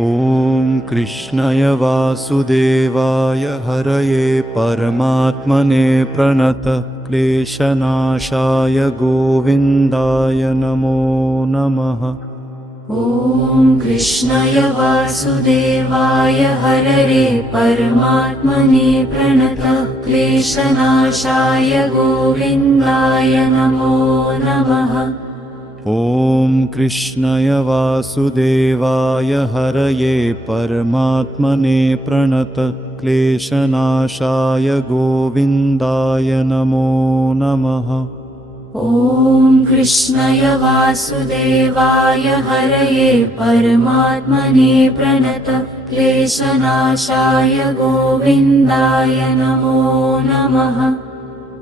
ॐ कृष्णाय वासुदेवाय हरये परमात्मने प्रणतः क्लेशनाशाय गोविन्दाय नमो नमः। ॐ कृष्णाय वासुदेवाय हरये परमात्मने प्रणतः क्लेशनाशाय गोविन्दाय नमो नमः। ॐ कृष्णाय वासुदेवाय हरये परमात्मने प्रणतः क्लेशनाशाय गोविन्दाय नमो नमः। ॐ कृष्णाय वासुदेवाय हरये परमात्मने प्रणतः क्लेशनाशाय गोविन्दाय नमो नमः।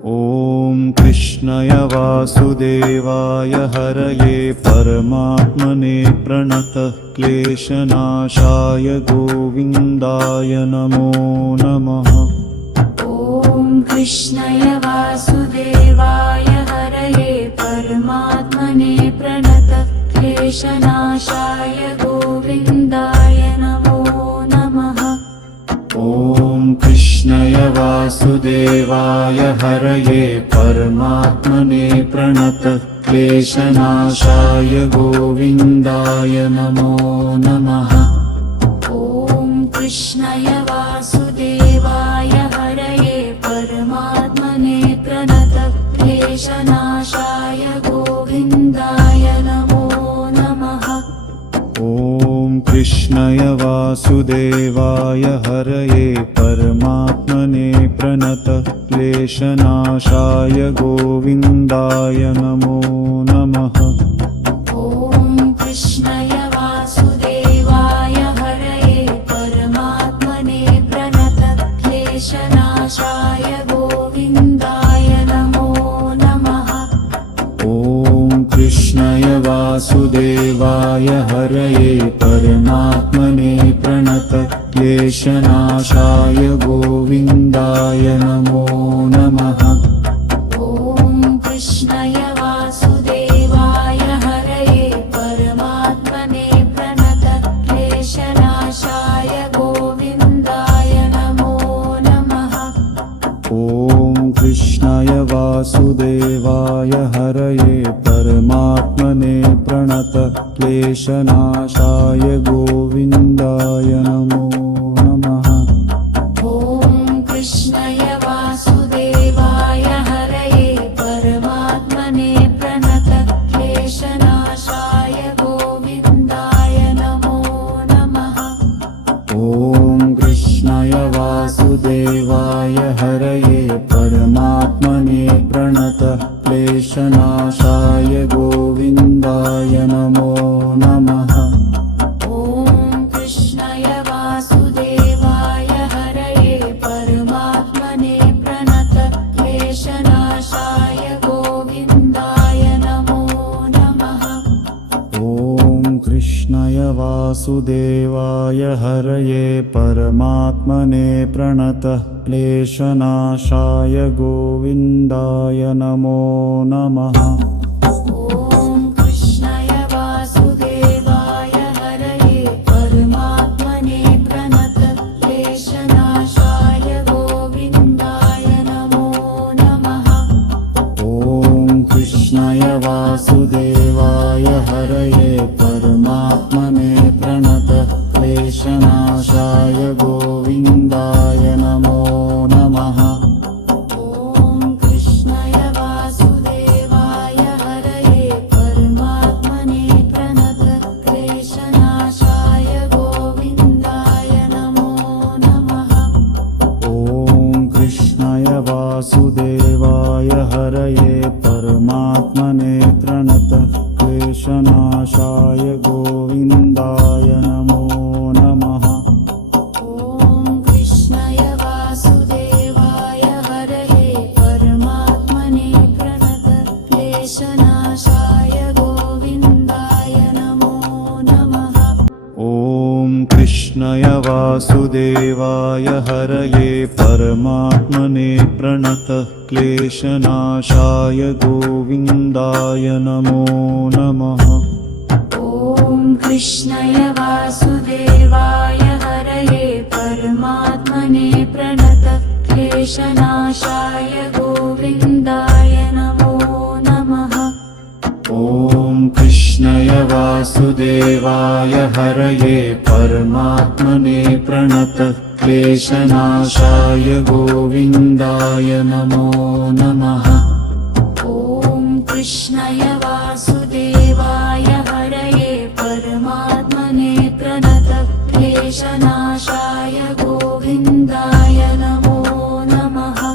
ॐ कृष्णाय वासुदेवाय हरये परमात्मने प्रणतः क्लेशनाशाय गोविन्दाय नमो नमः। ॐ कृष्णाय वासुदेवाय हरये परमात्मने प्रणतः क्लेशनाशाय गोविन्दाय नमो नमः। ॐ कृष्णाय वासुदेवाय हरये परमात्मने प्रणतः क्लेशनाशाय गोविन्दाय नमो नमः। ॐ कृष्णाय वासुदेवाय हरये परमात्मने प्रणतः क्लेशनाशाय गोविन्दाय नमो नमः। ॐ कृष्णाय वासुदेवाय हरये परमात्मने प्रणतः क्लेशनाशाय गोविन्दाय नमो नमः। ॐ कृष्णाय वासुदेवाय हरये परमात्मने प्रणतः क्लेशनाशाय गोविन्दाय नमो नमः। ॐ कृष्णाय वासुदेवाय हरये परमात्मने प्रणतः क्लेशनाशाय गोविन्दाय नमो नमः। ॐ कृष्णाय वासुदेवाय हरये परमात्मने प्रणतः क्लेशनाशाय गोविन्दाय नमो नमः। ॐ कृष्णाय वासुदेवाय हरये परमात्मने प्रणतः क्लेशनाशाय गोविन्दाय नमो नमः। ॐ कृष्णाय वासुदेवाय हरये परमात्मने प्रणतः क्लेशनाशाय गोविन्दाय नमो नमः। ॐ कृष्णाय वासुदेवाय हरये परमात्मने प्रणतः क्लेशनाशाय गोविन्दाय नमो नमः। ॐ कृष्णाय वासुदेवाय हरये परमात्मने प्रणतः क्लेशनाशाय गोविन्दाय नमो नमः। ॐ कृष्णाय वासुदेवाय हरये परमात्मने प्रणतः क्लेशनाशाय गोविन्दाय नमो नमः। ॐ कृष्णाय वासुदेवाय हरये परमात्मने प्रणतः क्लेशनाशाय गोविन्दाय नमो नमः। ॐ कृष्णाय वासुदेवाय हरये परमात्मने प्रणतः क्लेशनाशाय गोविन्दाय नमो नमः। ॐ कृष्णाय वासुदेवाय हरये परमात्मने प्रणतः क्लेशनाशाय गोविन्दाय नमो नमः। ॐ कृष्णाय वासुदेवाय हरये परमात्मने प्रणतः क्लेशनाशाय गोविन्दाय नमो नमः। ॐ कृष्णाय वासुदेवाय हरये परमात्मने प्रणतः क्लेशनाशाय गोविन्दाय नमो नमः। ॐ कृष्णाय वासुदेवाय हरये परमात्मने प्रणतः क्लेशनाशाय गोविन्दाय नमो नमः। ॐ कृष्णाय वासुदेवाय क्लेशनाशाय गोविन्दाय नमो नमः। ॐ कृष्णाय वासुदेवाय हरये परमात्मने प्रणतः क्लेशनाशाय गोविन्दाय नमो नमः। ॐ कृष्णाय वासुदेवाय हरये परमात्मने प्रणतः क्लेशनाशाय गोविन्दाय नमो नमः।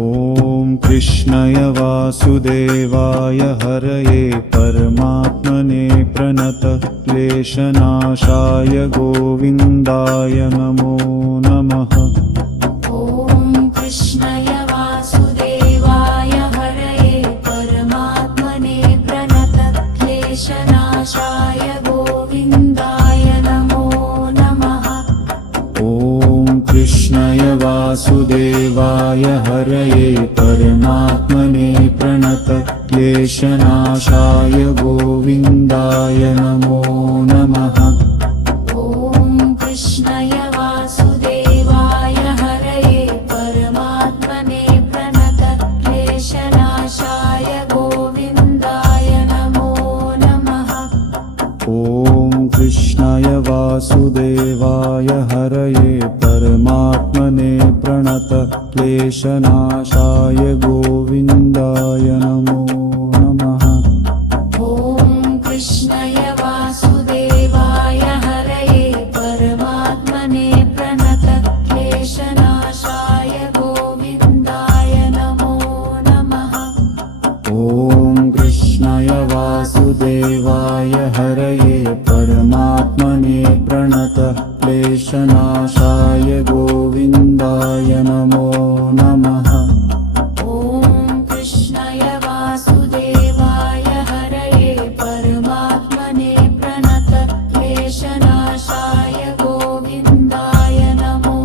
ॐ कृष्णाय वासुदेवाय हरये परमात्मने प्रणतः क्लेशनाशाय गोविन्दाय नमो नमः। ॐ कृष्णाय वासुदेवाय हरये परमात्मने प्रणतः क्लेशनाशाय गोविन्दाय नमो नमः। ॐ कृष्णाय वासुदेवाय हरये परमात्मने प्रणतः क्लेशनाशाय गोविन्दाय नमो नमः। ॐ कृष्णाय वासुदेवाय हरये परमात्मने प्रणतः क्लेशनाशाय गोविन्दाय नमो नमः। ॐ कृष्णाय वासुदेवाय हरये परमात्मने प्रणतः क्लेशनाशाय गोविन्दाय नमो नमः। ॐ कृष्णाय वासुदेवाय हरये परमात्मने प्रणतः क्लेशनाशाय गोविन्दाय नमो नमः। ॐ कृष्णाय वासुदेवाय हरये परमात्मने प्रणतः क्लेशनाशाय गोविन्दाय नमो नमः। ॐ कृष्णाय वासुदेवाय हरये परमात्मने प्रणतः क्लेशनाशाय गोविन्दाय नमो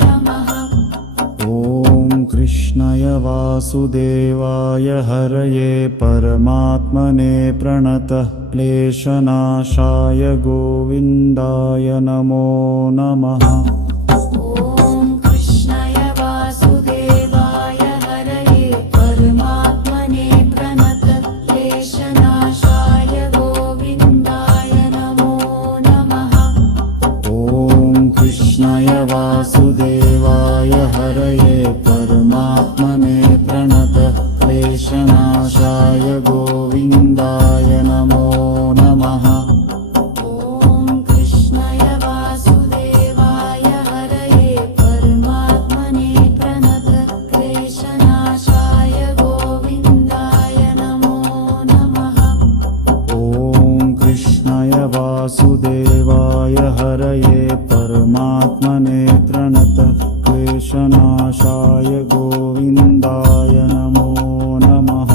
नमः। ॐ कृष्णाय वासुदेवाय हरये परमात्मने प्रणतः क्लेशनाशाय गोविन्दाय नमो नमः। ॐ कृष्णाय वासुदेवाय हरये परमात्मने प्रणतः क्लेशनाशाय गोविन्दाय नमो नमः। ॐ कृष्णाय वासुदेवाय हरये परमात्मने प्रणतः क्लेशनाशाय गोविन्दाय नमो नमः। ॐ कृष्णाय वासुदेवाय हरये परमात्मने प्रणतः क्लेशनाशाय गोविन्दाय नमो नमः। ॐ कृष्णाय वासुदेवाय हरये परमात्मने प्रणतः क्लेशनाशाय गोविन्दाय नमो नमः।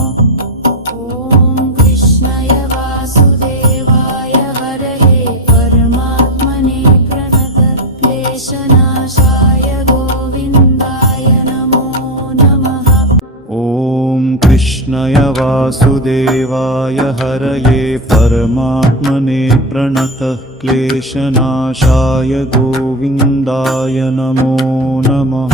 ॐ कृष्णाय वासुदेवाय हरये परमात्मने प्रणतः क्लेशनाशाय गोविन्दाय नमो नमः। ॐ कृष्णाय वासुदेवाय हरये परमात्मने प्रणतः क्लेशनाशाय गोविन्दाय नमो नमः।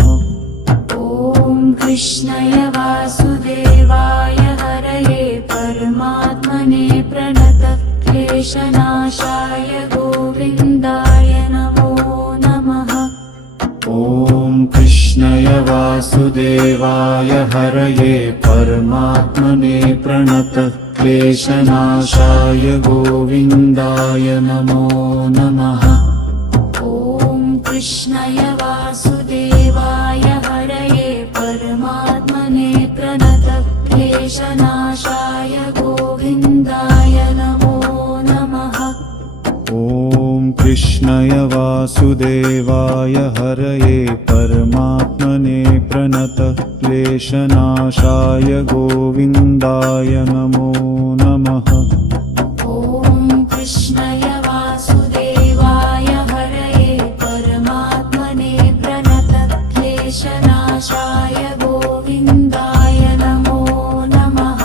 ॐ कृष्णाय वासुदेवाय हरये परमात्मने प्रणतः क्लेशनाशाय गोविन्दाय नमो नमः। ॐ कृष्णाय वासुदेवाय हरये परमात्मने प्रणतः क्लेशनाशाय गोविन्दाय नमो नमः। ॐ कृष्णाय वासुदेवाय हरये परमात्मने प्रणतः क्लेशनाशाय गोविन्दाय नमो नमः। ॐ कृष्णाय वासुदेवाय हरये परमात्मने प्रणतः क्लेशनाशाय गोविन्दाय नमो नमः। ॐ कृष्णाय वासुदेवाय हरये परमात्मने प्रणतः क्लेशनाशाय गोविन्दाय नमो नमः।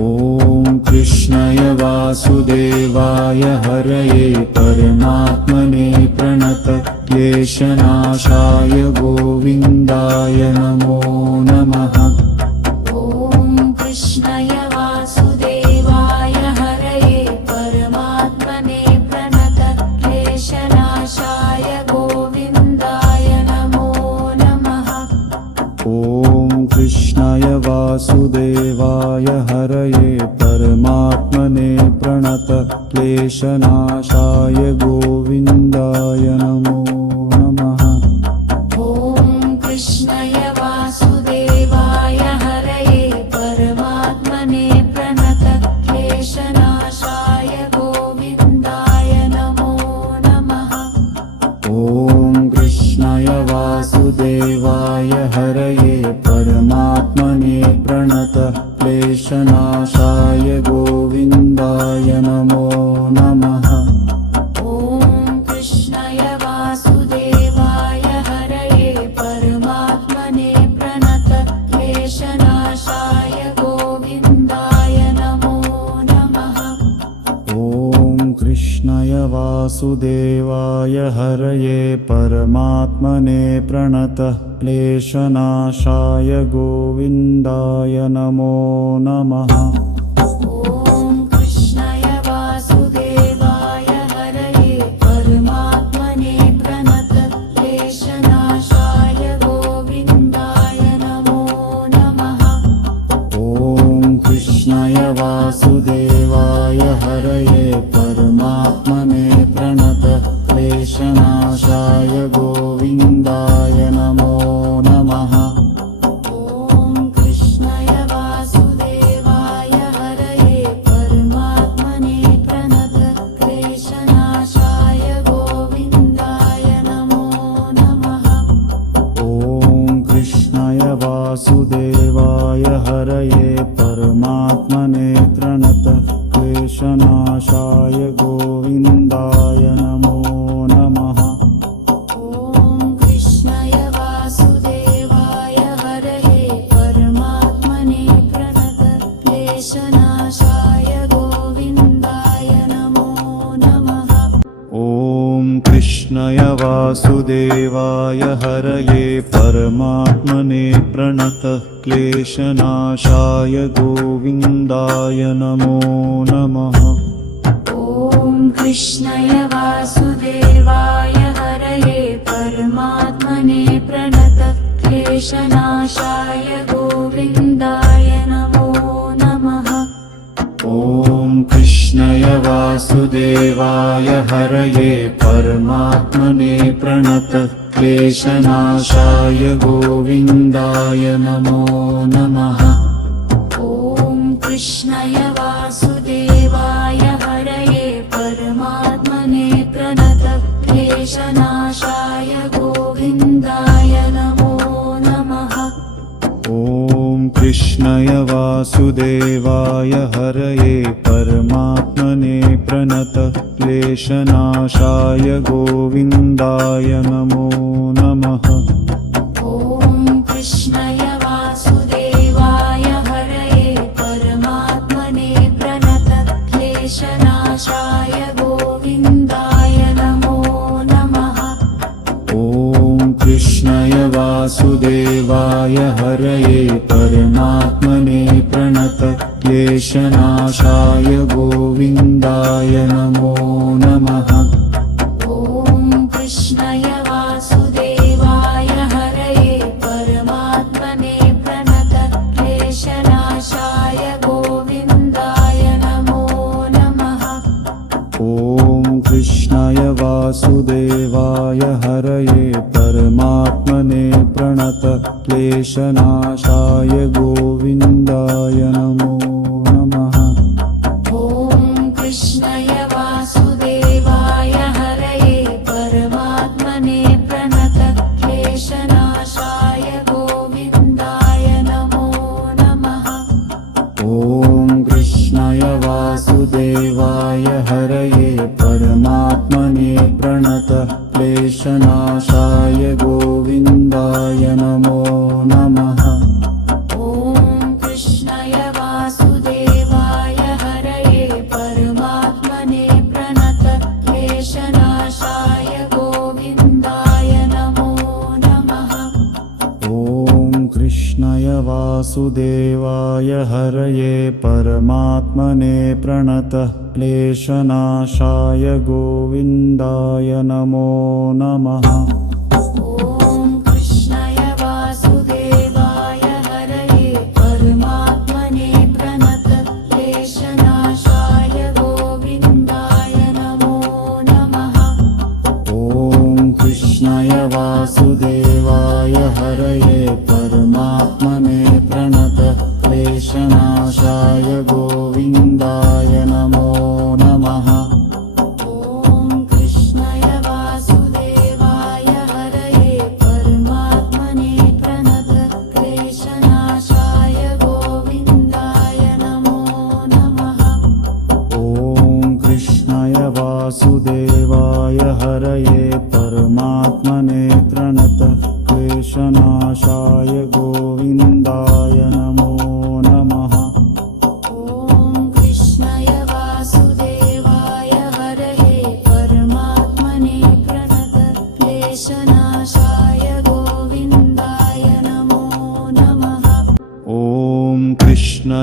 ॐ कृष्णाय वासुदेवाय हरये परमात्मने प्रणतः क्लेशनाशाय गोविन्दाय नमो नमः। ॐ कृष्णाय वासुदेवाय हरये परमात्मने प्रणतक्लेशनाशाय गोविन्दाय नमो नमः। ॐ कृष्णाय वासुदेवाय हरये परमात्मने प्रणतक्लेशनाशाय गोविन्दाय नमो नमः। ॐ कृष्णाय वासुदेवाय हरये परमात्मने प्रणतक्लेशनाशाय गोविन्दाय नमो नमः। ॐ कृष्णाय वासुदेवाय हरये परमात्मने प्रणतक्लेशनाशाय गोविन्दाय नमो नमः। ॐ कृष्णाय वासुदेवाय हरये परमात्मने प्रणतक्लेशनाशाय गोविन्दाय नमो नमः। ॐ कृष्णाय वासुदेवाय हरये परमात्मने प्रणतक्लेशनाशाय गोविन्दाय नमो नमः। ॐ कृष्णाय वासुदेवाय हरये परमात्मने प्रणतक्लेशनाशाय गोविन्दाय नमो नमः। ॐ कृष्णाय वासुदेवाय हरये परमात्मने प्रणतक्लेशनाशाय गोविन्दाय नमो नमः। ॐ कृष्णाय वासुदेवाय हरये परमात्मने प्रणतक्लेशनाशाय गोविन्दाय नमो नमः। ॐ कृष्णाय वासुदेवाय हरये परमात्मने प्रणतक्लेशनाशाय गोविन्दाय नमो नमः। ॐ कृष्णाय वासुदेवाय हरये परमात्मने प्रणतक्लेशनाशाय गोविन्दाय नमो नमः। ॐ कृष्णाय वासुदेवाय हरये परमात्मने प्रणतक्लेशनाशाय गोविन्दाय नमो नमः। ॐ कृष्णाय वासुदेवाय हरये परमात्मने प्रणतक्लेशनाशाय गोविन्दाय नमो नमः। ॐ कृष्णाय वासुदेवाय हरये परमात्मने प्रणतक्लेशनाशाय गोविन्दाय नमो नमः। ॐ कृष्णाय वासुदेवाय हरये परमात्मने प्रणतक्लेशनाशाय गोविन्दाय नमो नमः। ॐ कृष्णाय वासुदेवाय हरये परमात्मने प्रणतक्लेशनाशाय गोविन्दाय नमो नमः। ॐ कृष्णाय वासुदेवाय हरये परमात्मने प्रणतक्लेशनाशाय गोविन्दाय नमो नमः। ॐ कृष्णाय वासुदेवाय हरये परमात्मने प्रणतक्लेशनाशाय गोविन्दाय नमो नमः। ॐ कृष्णाय वासुदेवाय हरये परमात्मने प्रणतक्लेशनाशाय गोविन्दाय नमो नमः। ॐ कृष्णाय वासुदेवाय हरये परमात्मने प्रणतक्लेशनाशाय गोविन्दाय नमो नमः। ॐ कृष्णाय वासुदेवाय हरये परमात्मने प्रणतक्लेशनाशाय गोविन्दाय नमो नमः। ॐ कृष्णाय वासुदेवाय हरये परमात्मने प्रणतक्लेशनाशाय गोविन्दाय नमो नमः। ॐ कृष्णाय वासुदेवाय हरये परमात्मने प्रणतक्लेशनाशाय गोविन्दाय वासुदेवाय हरये परमात्मने प्रणतः क्लेशनाशाय गोविन्दाय नमो नमः। ॐ कृष्णाय वासुदेवाय हरये परमात्मने प्रणतः क्लेशनाशाय गोविन्दाय नमो नमः। ॐ कृष्णाय वासुदेवाय हरये परमात्मने प्रणतः क्लेशनाशाय गोविन्दाय नमो नमः। ॐ कृष्णाय वासुदेवाय हरये परमात्मने प्रणतः क्लेशनाशाय गोविन्दाय नमो नमः। ॐ कृष्णाय वासुदेवाय हरये परमात्मने प्रणतः क्लेशनाशाय गोविन्दाय नमो नमः। ॐ कृष्णाय वासुदेवाय हरये परमात्मने प्रणतः क्लेशनाशाय गोविन्दाय नमो नमः। ॐ कृष्णाय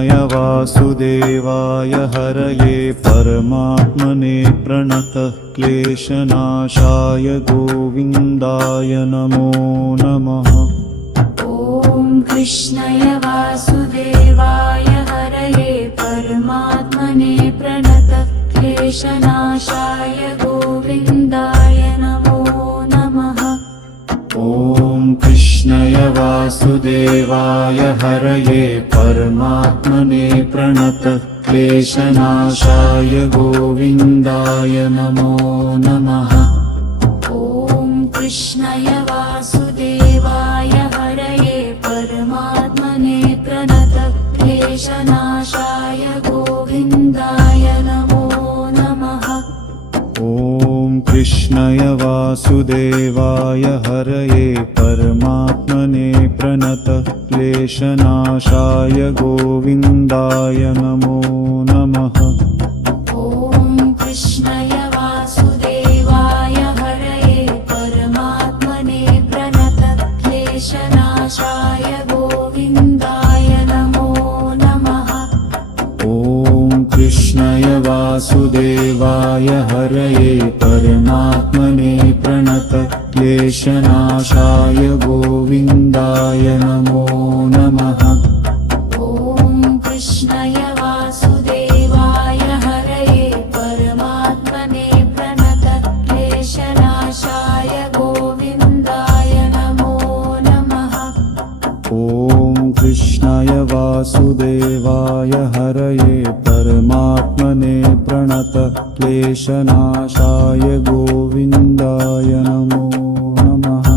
वासुदेवाय हरये परमात्मने प्रणतः क्लेशनाशाय गोविन्दाय नमो नमः। ॐ कृष्णाय वासुदेवाय हरये परमात्मने प्रणतः क्लेशनाशाय गोविन्दाय नमो नमः। ॐ कृष्णाय वासुदेवाय हरये परमात्मने प्रणतः क्लेशनाशाय गोविन्दाय नमो नमः। ॐ कृष्णाय वासुदेवाय हरये परमात्मने प्रणतः क्लेशनाशाय गोविन्दाय नमो नमः। ॐ कृष्णाय वासुदेवाय हरये परमात्मने प्रणतः क्लेशनाशाय गोविन्दाय नमो नमः। ॐ कृष्णाय वासुदेवाय हरये परमात्मने प्रणतः क्लेशनाशाय गोविन्दाय नमो नमः। ॐ कृष्णाय वासुदेवाय हरये परमात्मने प्रणतः क्लेशनाशाय गोविन्दाय नमो नमः। ॐ कृष्णाय वासुदेवाय हरये परमात्मने प्रणतः क्लेशनाशाय गोविन्दाय नमो नमः। ॐ कृष्णाय वासुदेवाय हरये परमात्मने प्रणतः क्लेशनाशाय गोविन्दाय नमो नमः।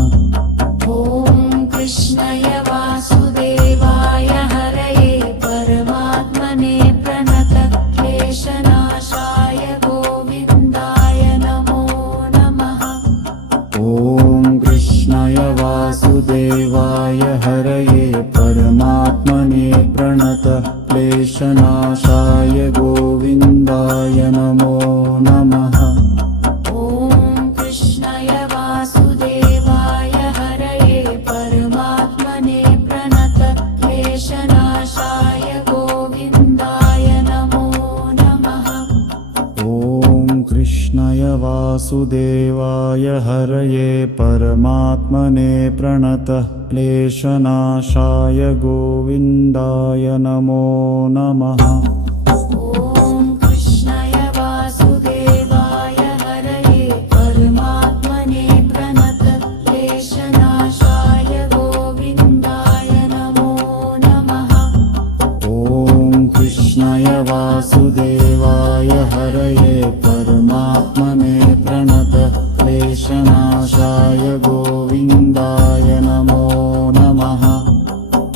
ॐ कृष्णाय वासुदेवाय हरये परमात्मने प्रणतः क्लेशनाशाय गोविन्दाय नमो नमः। ॐ कृष्णाय वासुदेवाय हरये परमात्मने प्रणतः क्लेशनाशाय गोविन्दाय नमो नमः। ॐ कृष्णाय वासुदेवाय हरये परमात्मने प्रणतः क्लेशनाशाय गोविन्दाय नमो नमः। ॐ कृष्णाय वासुदेवाय हरये परमात्मने प्रणतः क्लेशनाशाय गोविन्दाय नमो नमः। ॐ कृष्णाय वासुदेवाय हरये परमात्मने प्रणतः क्लेशनाशाय गोविन्दाय नमो नमः। ॐ कृष्णाय वासुदेवाय हरये परमात्मने प्रणतः क्लेशनाशाय गोविन्दाय नमो नमः।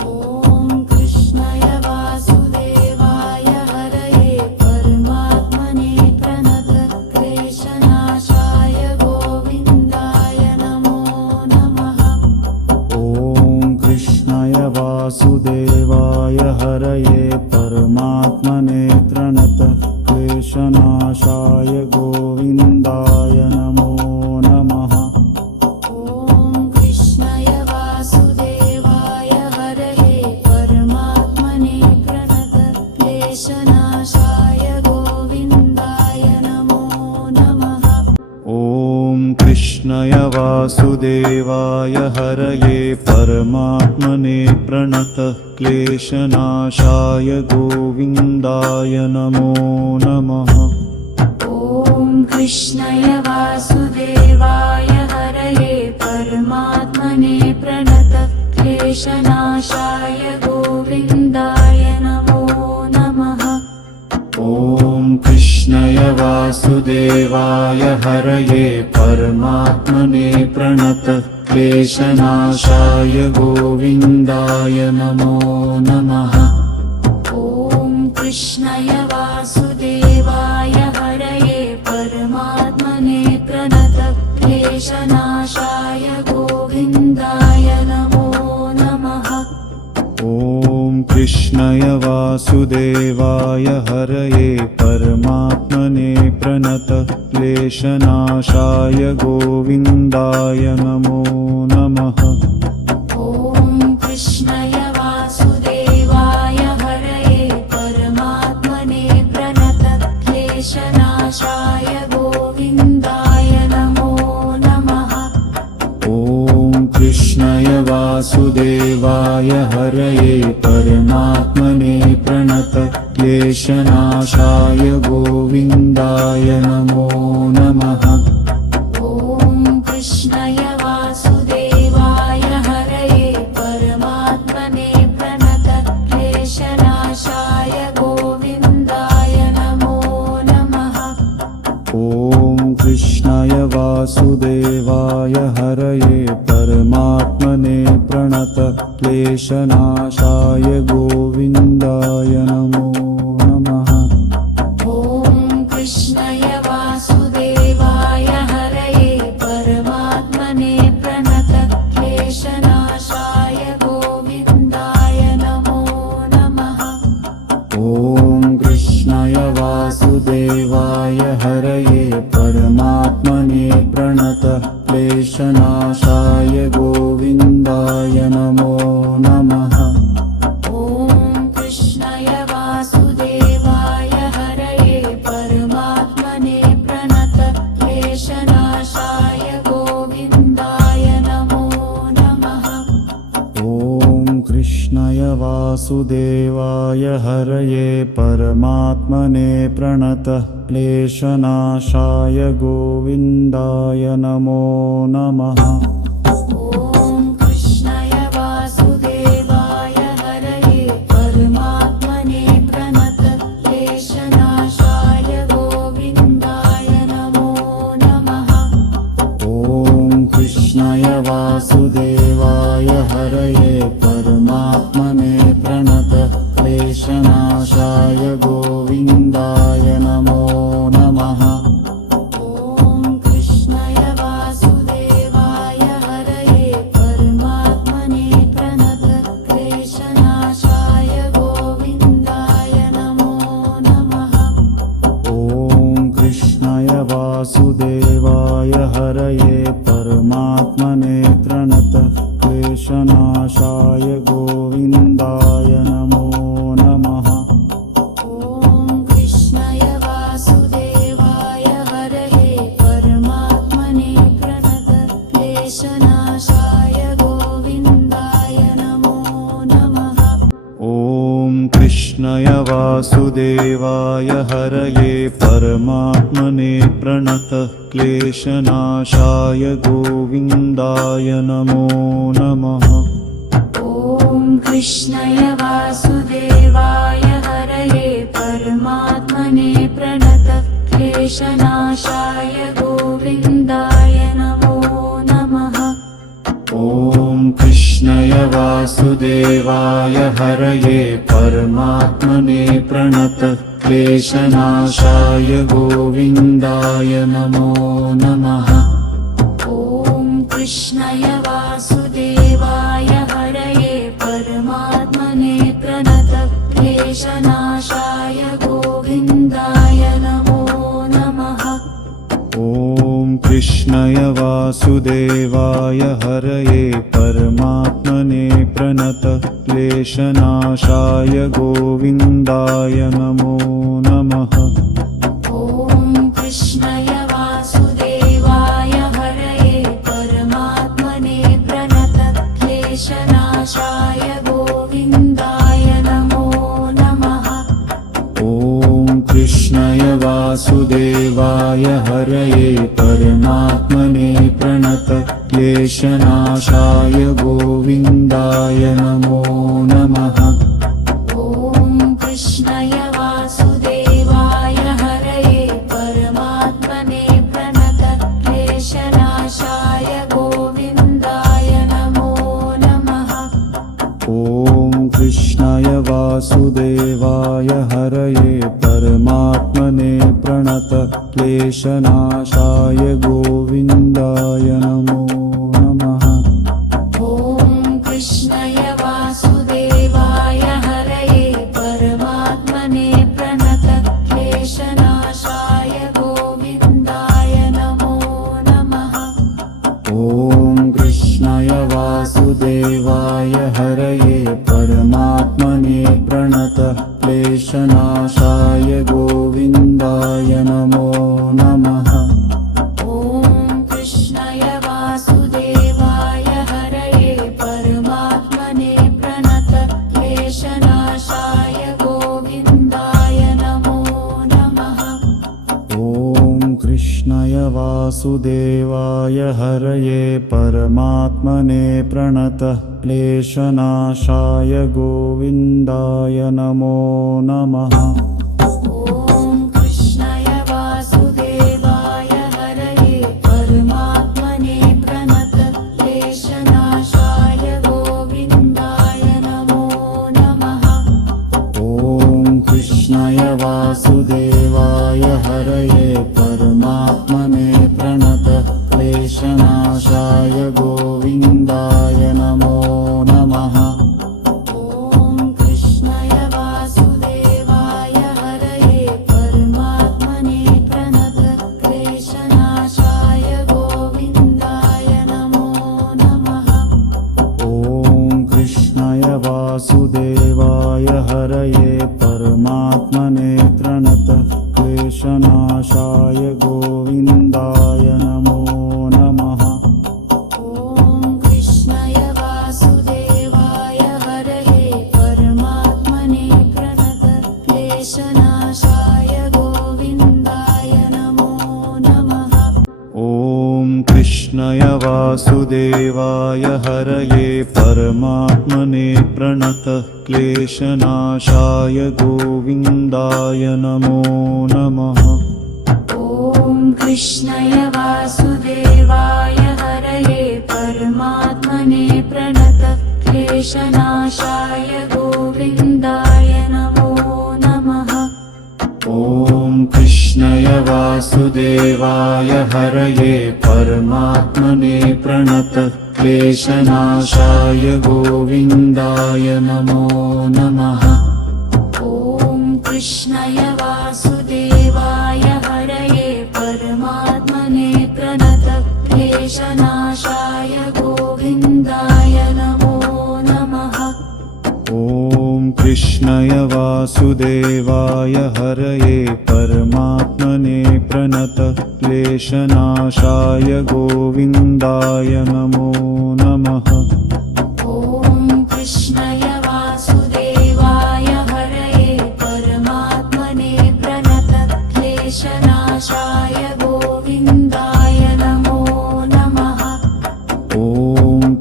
ॐ कृष्णाय वासुदेवाय हरये परमात्मने प्रणतः क्लेशनाशाय गोविन्दाय नमो नमः। ॐ कृष्णाय वासुदेवाय हरये परमात्मने प्रणतः क्लेशनाशाय गोविन्दाय नमो नमः। ॐ कृष्णाय वासुदेवाय कृष्णाय वासुदेवाय हरये परमात्मने प्रणतः क्लेशनाशाय गोविन्दाय नमो नमः। ॐ कृष्णाय वासुदेवाय हरये परमात्मने प्रणतः क्लेशनाशाय गोविन्दाय नमो नमः। ॐ कृष्णाय वासुदेवाय हरये परमात्मने प्रणतः क्लेशनाशाय गोविन्दाय नमो नमः। ॐ कृष्णाय वासुदेवाय हरये परमात्मने प्रणतः क्लेशनाशाय गोविन्दाय नमो नमः। ॐ कृष्णाय वासुदेवाय हरये परमात्मने प्रणतः क्लेशनाशाय गोविन्दाय नमो नमः। ॐ कृष्णाय वासुदेवाय हरये परमात्मने प्रणतः क्लेशनाशाय गोविन्दाय नमो नमः। ॐ कृष्णाय वासुदेवाय हरये परमात्मने प्रणतः क्लेशनाशाय गोविन्दाय नमो नमः। ॐ कृष्णाय वासुदेवाय हरये परमात्मने प्रणतः क्लेशनाशाय गोविन्दाय नमो नमः। ॐ कृष्णाय वासुदेवाय हरये परमात्मने प्रणतः क्लेशनाशाय गोविन्दाय नमो नमः। ॐ कृष्णाय वासुदेवाय हरये परमात्मने प्रणतः क्लेशनाशाय गोविन्दाय नमो नमः। ॐ कृष्णाय वासुदेवाय हरये परमात्मने प्रणतः क्लेशनाशाय गोविन्दाय नमो नमः। ॐ कृष्णाय वासुदेवाय हरये परमात्मने प्रणतः क्लेशनाशाय गोविन्दाय नमो नमः। ॐ कृष्णाय वासुदेवाय हरये परमात्मने प्रणतः क्लेशनाशाय गोविन्दाय नमो नमः। ॐ कृष्णाय वासुदेवाय हरये परमात्मने प्रणतः क्लेशनाशाय गोविन्दाय नमो नमः। ॐ कृष्णाय वासुदेवाय हरये परमात्मने प्रणतः क्लेशनाशाय गोविन्दाय नमो नमः। ॐ कृष्णाय वासुदेवाय हरये परमात्मने प्रणतः क्लेशनाशाय गोविन्दाय नमो नमः। ॐ कृष्णाय वासुदेवाय हरये परमात्मने प्रणतः क्लेशनाशाय गोविन्दाय नमो नमः। ॐ कृष्णाय वासुदेवाय हरये परमात्मने प्रणतः क्लेशनाशाय गोविन्दाय नमो नमः। ॐ कृष्णाय वासुदेवाय हरये परमात्मने प्रणतः क्लेशनाशाय गोविन्दाय नमो नमः। ॐ कृष्णाय वासुदेवाय हरये परमात्मने प्रणतः क्लेशनाशाय गोविन्दाय नमो नमः। ॐ कृष्णाय वासुदेवाय हरये परमात्मने प्रणतः क्लेशनाशाय गोविन्दाय नमो नमः। ॐ कृष्णाय वासुदेवाय हरये परमात्मने प्रणतः क्लेशनाशाय गोविन्दाय नमो नमः। ॐ कृष्णाय वासुदेवाय हरये परमात्मने प्रणतः क्लेशनाशाय गोविन्दाय नमो नमः। ॐ कृष्णाय वासुदेवाय हरये वासुदेवाय हरये परमात्मने प्रणतक्लेशनाशाय गोविन्दाय नमो नमः। ॐ कृष्णाय वासुदेवाय हरये परमात्मने प्रणतक्लेशनाशाय गोविन्दाय नमो नमः। ॐ कृष्णाय वासुदेवाय हरये परमात्मने प्रणतक्लेशनाशाय गोविन्दाय नमो नमः। ॐ कृष्णाय वासुदेवाय हरये परमात्मने प्रणतक्लेशनाशाय गोविन्दाय नमो नमः। ॐ कृष्णाय वासुदेवाय हरये परमात्मने प्रणतक्लेशनाशाय गोविन्दाय नमो नमः। ॐ कृष्णाय वासुदेवाय हरये परमात्मने प्रणतक्लेशनाशाय गोविन्दाय नमो नमः। ॐ कृष्णाय वासुदेवाय हरये परमात्मने प्रणतक्लेशनाशाय गोविन्दाय नमो नमः। ॐ कृष्णाय वासुदेवाय हरये परमात्मने प्रणतक्लेशनाशाय गोविन्दाय नमो नमः। ॐ कृष्णाय वासुदेवाय हरये परमात्मने प्रणतक्लेशनाशाय गोविन्दाय नमो नमः। ॐ कृष्णाय वासुदेवाय हरये परमात्मने प्रणतक्लेशनाशाय गोविन्दाय नमो नमः। ॐ कृष्णाय वासुदेवाय हरये परमात्मने प्रणतक्लेशनाशाय गोविन्दाय नमो नमः। ॐ कृष्णाय वासुदेवाय हरये परमात्मने प्रणतक्लेशनाशाय गोविन्दाय नमो नमः। ॐ कृष्णाय वासुदेवाय हरये परमात्मने प्रणतक्लेशनाशाय गोविन्दाय नमो नमः। ॐ कृष्णाय वासुदेवाय हरये परमात्मने प्रणतक्लेशनाशाय गोविन्दाय नमो नमः। ॐ कृष्णाय वासुदेवाय हरये परमात्मने प्रणतक्लेशनाशाय गोविन्दाय नमो नमः। ॐ कृष्णाय वासुदेवाय हरये परमात्मने प्रणतक्लेशनाशाय गोविन्दाय नमो नमः। ॐ कृष्णाय वासुदेवाय हरये परमात्मने प्रणतक्लेशनाशाय गोविन्दाय नमो नमः। ॐ कृष्णाय वासुदेवाय हरये परमात्मने प्रणतक्लेशनाशाय गोविन्दाय नमो नमः। ॐ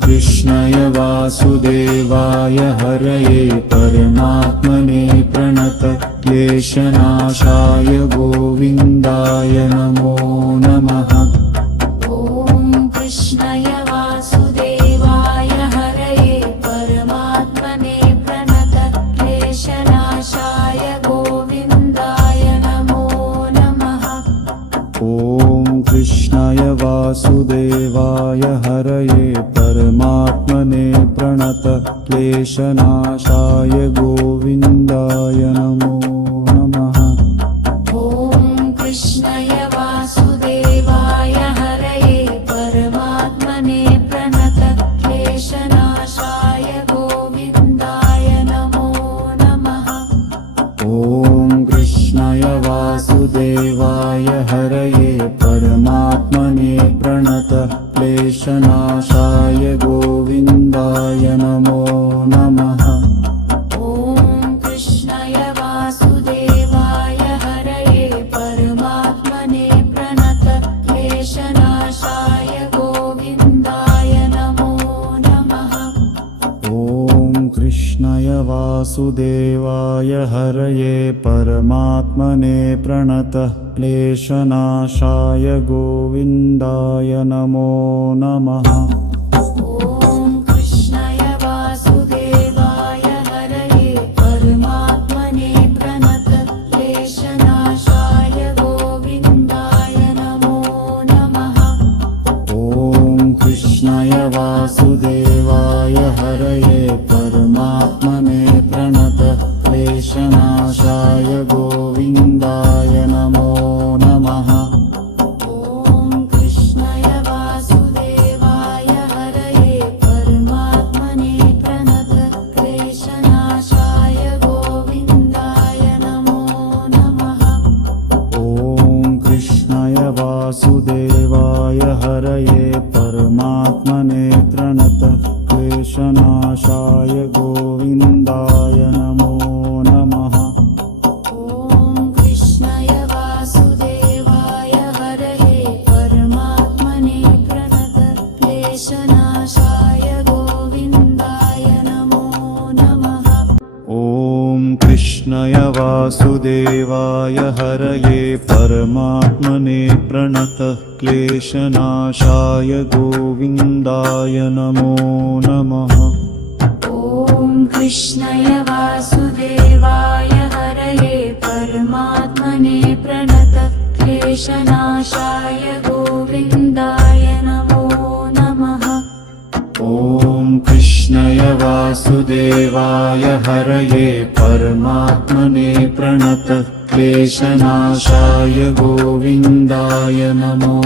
कृष्णाय वासुदेवाय हरये परमात्मने प्रणतक्लेशनाशाय गोविन्दाय नमो नमः। ॐ कृष्णाय वासुदेवाय हरये परमात्मने प्रणतक्लेशनाशाय गोविन्दाय नमो नमः। ॐ कृष्णाय वासुदेवाय हरये परमात्मने प्रणतक्लेशनाशाय गोविन्दाय नमो नमः। ॐ कृष्णाय वासुदेवाय हरये परमात्मने प्रणतक्लेशनाशाय गोविन्दाय नमो नमः। ॐ कृष्णाय वासुदेवाय हरये परमात्मने प्रणतक्लेशनाशाय गोविन्दाय नमो नमः। ॐ कृष्णाय वासुदेवाय हरये परमात्मने वासुदेवाय हरये परमात्मने प्रणतः क्लेशनाशाय गोविन्दाय नमो नमः। ॐ कृष्णाय वासुदेवाय हरये परमात्मने प्रणतः क्लेशनाशाय गोविन्दाय नमो नमः। ॐ कृष्णाय वासुदेवाय हरये परमात्मने प्रणतः क्लेशनाशाय गोविन्दाय नमो नमः। ॐ कृष्णाय वासुदेवाय हरये परमात्मने प्रणतः क्लेशनाशाय गोविन्दाय नमो नमः। ॐ कृष्णाय वासुदेवाय हरये परमात्मने प्रणतः क्लेशनाशाय गोविन्दाय नमो नमः। ॐ कृष्णाय वासुदेवाय हरये परमात्मने प्रणतः क्लेशनाशाय गोविन्दाय नमो नमः। ॐ कृष्णाय वासुदेवाय हरये परमात्मने प्रणतः क्लेशनाशाय गोविन्दाय नमो नमः। ॐ कृष्णाय वासुदेवाय हरये परमात्मने प्रणतः क्लेशनाशाय गोविन्दाय नमो नमः। ॐ कृष्णाय वासुदेवाय हरये परमात्मने प्रणतः क्लेशनाशाय गोविन्दाय नमो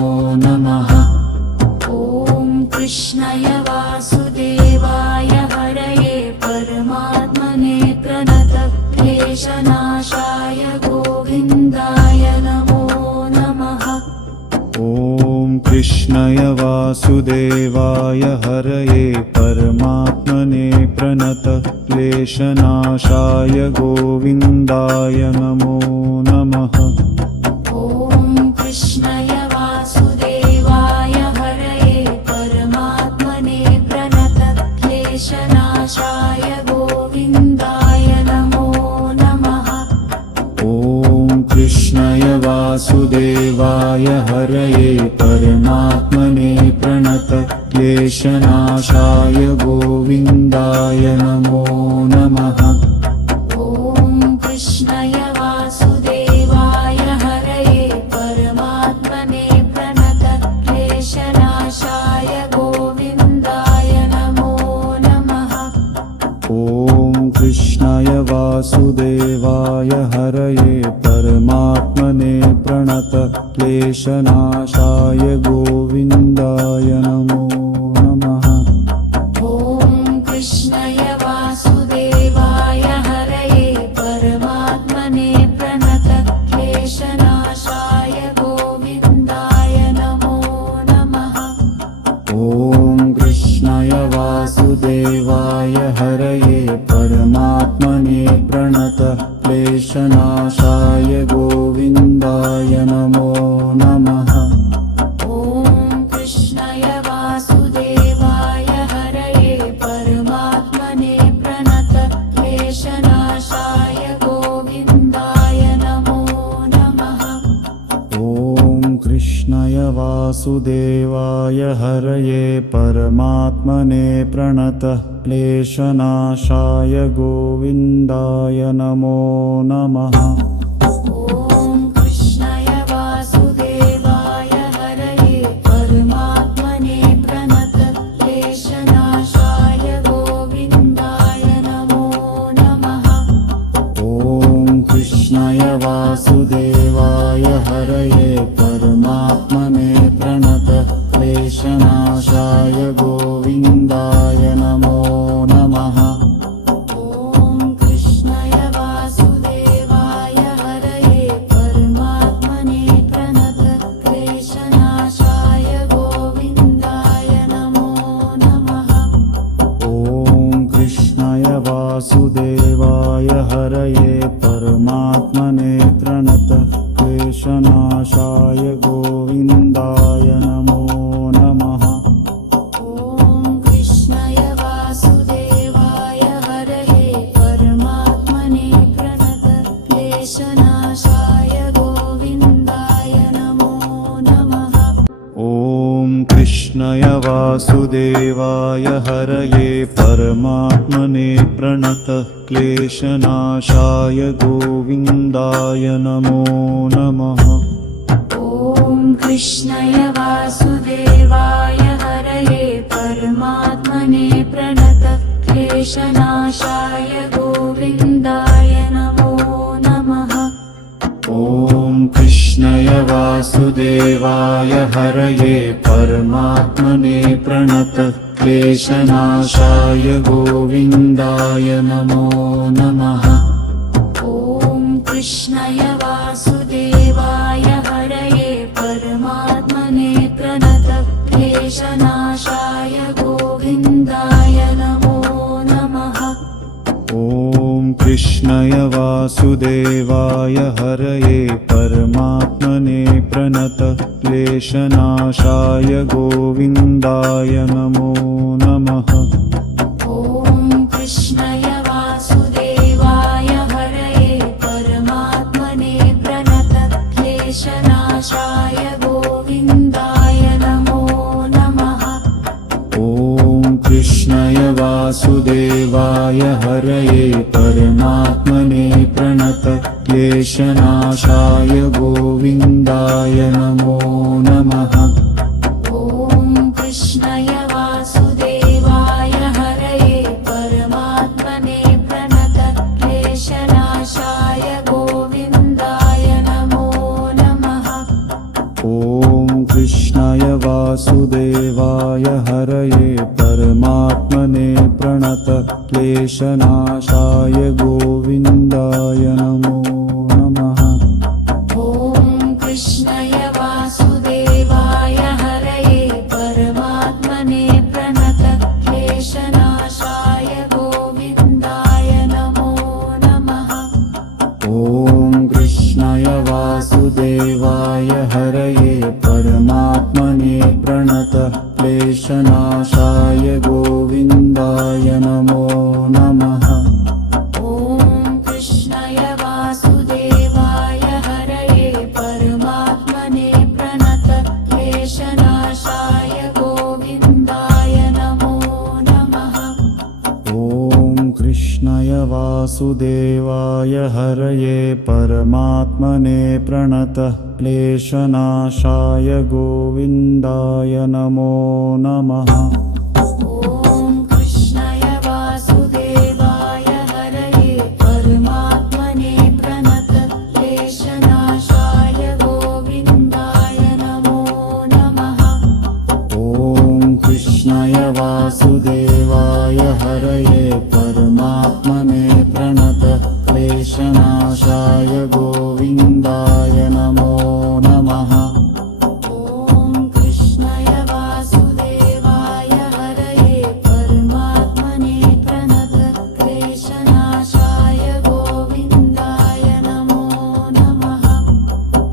नमः। ॐ कृष्णाय वासुदेवाय हरये परमात्मने प्रणतः क्लेशनाशाय गोविन्दाय नमो नमः। ॐ कृष्णाय वासुदेवाय हरये परमात्मने प्रणतः क्लेशनाशाय गोविन्दाय नमो नमः। ॐ कृष्णाय वासुदेवाय हरये परमात्मने प्रणतः क्लेशनाशाय गोविन्दाय नमो नमः। ॐ कृष्णाय वासुदेवाय हरये परमात्मने प्रणतः क्लेशनाशाय गोविन्दाय नमो नमः। ॐ कृष्णाय वासुदेवाय हरये परमात्मने प्रणतः क्लेशनाशाय गोविन्दाय नमो नमः। ॐ कृष्णाय वासुदेवाय हरये परमात्मने प्रणतः क्लेशनाशाय गोविन्दाय नमो नमः। ॐ कृष्णाय वासुदेवाय हरये परमात्मने प्रणतः क्लेशनाशाय गोविन्दाय नमो नमः। ॐ कृष्णाय वासुदेवाय हरये परमात्मने प्रणतः क्लेशनाशाय गोविन्दाय नमो नमः। ॐ कृष्णाय वासुदेवाय हरये परमात्मने प्रणतः क्लेशनाशाय गोविन्दाय नमो नमः। ॐ कृष्णाय वासुदेवाय हरये परमात्मने प्रणतः क्लेशनाशाय गोविन्दाय नमो नमः। ॐ कृष्णाय वासुदेवाय हरये परमात्मने प्रणतः क्लेशनाशाय गोविन्दाय नमो नमः। ॐ कृष्णाय वासुदेवाय हरये परमात्मने प्रणतः क्लेशनाशाय गोविन्दाय नमो नमः। ॐ कृष्णाय वासुदेवाय हरये परमात्मने प्रणतः क्लेशनाशाय गोविन्दाय नमो नमः। ॐ कृष्णाय वासुदेवाय हरये परमात्मने प्रणतः क्लेशनाशाय गोविन्दाय नमो नमः। ॐ कृष्णाय वासुदेवाय वासुदेवाय हरये परमात्मने प्रणतः क्लेशनाशाय गोविन्दाय नमो नमः। ॐ कृष्णाय वासुदेवाय हरये परमात्मने प्रणतः क्लेशनाशाय गोविन्दाय नमो नमः। ॐ कृष्णाय वासुदेवाय हरये परमात्मने प्रणतः क्लेशनाशाय गोविन्दाय नमो नमः। ॐ कृष्णाय वासुदेवाय हरये परमात्मने प्रणतः क्लेशनाशाय गोविन्दाय नमो नमः। ॐ कृष्णाय वासुदेवाय हरये परमात्मने प्रणतः क्लेशनाशाय गोविन्दाय नमो नमः। ॐ कृष्णाय वासुदेवाय हरये परमात्मने प्रणतः क्लेशनाशाय गोविन्दाय नमो नमः। ॐ कृष्णाय वासुदेवाय हरये परमात्मने प्रणतः क्लेशनाशाय गोविन्दाय नमो नमः। ॐ कृष्णाय वासुदेवाय हरये परमात्मने प्रणतः क्लेशनाशाय गोविन्दाय नमो नमः। ॐ कृष्णाय वासुदेवाय हरये परमात्मने प्रणतः क्लेशनाशाय गोविन्दाय नमो नमः। ॐ कृष्णाय वासुदेवाय हरये परमात्मने प्रणतः क्लेशनाशाय गोविन्दाय नमो नमः। ॐ कृष्णाय वासुदेवाय हरये परमात्मने प्रणतः क्लेशनाशाय गोविन्दाय नमो नमः। ॐ कृष्णाय वासुदेवाय हरये परमात्मने प्रणतः क्लेशनाशाय गोविन्दाय नमो नमः। ॐ कृष्णाय वासुदेवाय हरये परमात्मने प्रणतः क्लेशनाशाय गोविन्दाय नमो नमः। ॐ कृष्णाय वासुदेवाय हरये परमात्मने प्रणतः क्लेशनाशाय गोविन्दाय नमो नमः। ॐ कृष्णाय वासुदेवाय हरये परमात्मने प्रणतः क्लेशनाशाय गोविन्दाय नमो नमः। ॐ कृष्णाय वासुदेवाय हरये परमात्मने प्रणतः क्लेशनाशाय गोविन्दाय नमो नमः।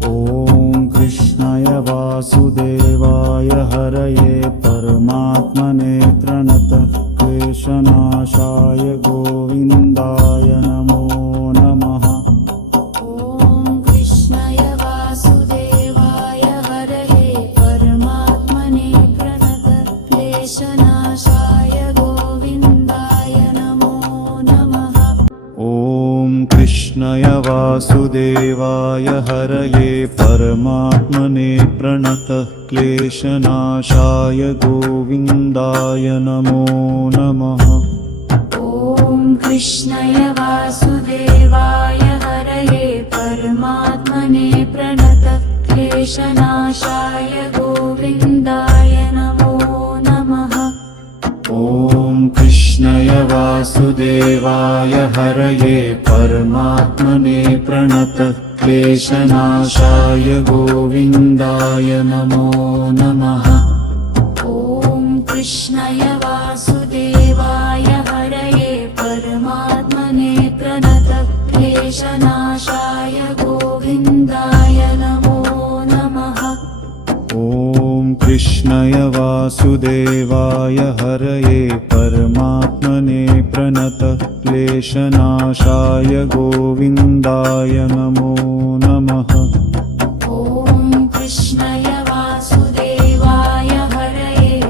ॐ कृष्णाय वासुदेवाय हरये परमात्मने प्रणतः क्लेशनाशाय गोविन्दाय नमो नमः। ॐ कृष्णाय वासुदेवाय हरये परमात्मने प्रणतः क्लेशनाशाय गोविन्दाय नमो नमः। ॐ कृष्णाय वासुदेवाय हरये परमात्मने प्रणतः क्लेशनाशाय गोविन्दाय नमो नमः। ॐ कृष्णाय वासुदेवाय हरये परमात्मने प्रणतः क्लेशनाशाय गोविन्दाय नमो नमः। ॐ कृष्णाय वासुदेवाय हरये परमात्मने प्रणतः क्लेशनाशाय गोविन्दाय नमो नमः। ॐ कृष्णाय वासुदेवाय हरये परमात्मने प्रणतः क्लेशनाशाय गोविन्दाय नमो नमः। ॐ कृष्णाय वासुदेवाय हरये परमात्मने प्रणतः क्लेशनाशाय गोविन्दाय नमो नमः। ॐ कृष्णाय वासुदेवाय हरये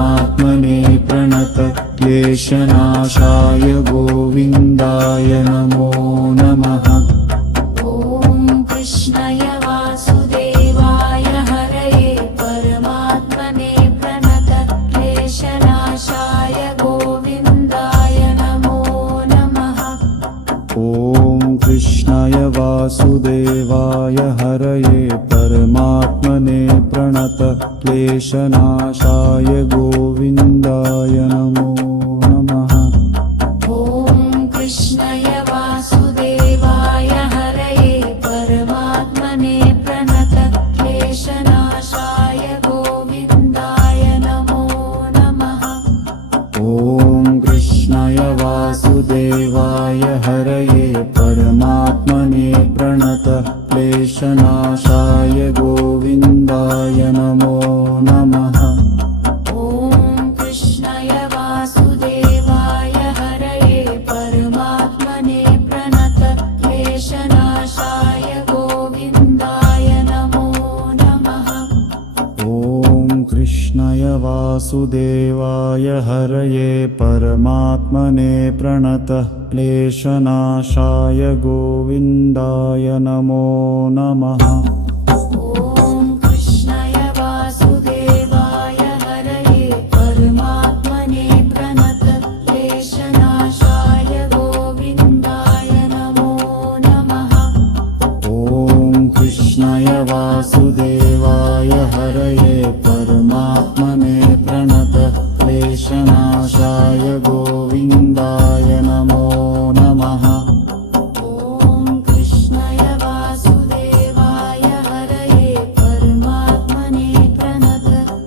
परमात्मने प्रणतक्लेशनाशाय गोविन्दाय नमो नमः। ॐ कृष्णाय वासुदेवाय हरये परमात्मने प्रणतक्लेशनाशाय गोविन्दाय नमो नमः। ॐ कृष्णाय वासुदेवाय हरये परमात्मने प्रणतक्लेशनाशाय गोविन्दाय नमो नमः। ॐ कृष्णाय वासुदेवाय हरये परमात्मने प्रणतक्लेशनाशाय गोविन्दाय नमो नमः। ॐ कृष्णाय वासुदेवाय हरये परमात्मने प्रणतक्लेशनाशाय गोविन्दाय नमो नमः। ॐ कृष्णाय वासुदेवाय हरये परमात्मने प्रणतक्लेशनाशाय गोविन्दाय नमो नमः। ॐ कृष्णाय वासुदेवाय हरये परमात्मने प्रणतक्लेशनाशाय गोविन्दाय नमो नमः। ॐ कृष्णाय वासुदेवाय हरये परमात्मने प्रणतक्लेशनाशाय गोविन्दाय नमो नमः। ॐ कृष्णाय वासुदेवाय हरये परमात्मने प्रणतक्लेशनाशाय गोविन्दाय नमो नमः। ॐ कृष्णाय वासुदेवाय हरये परमात्मने प्रणतक्लेशनाशाय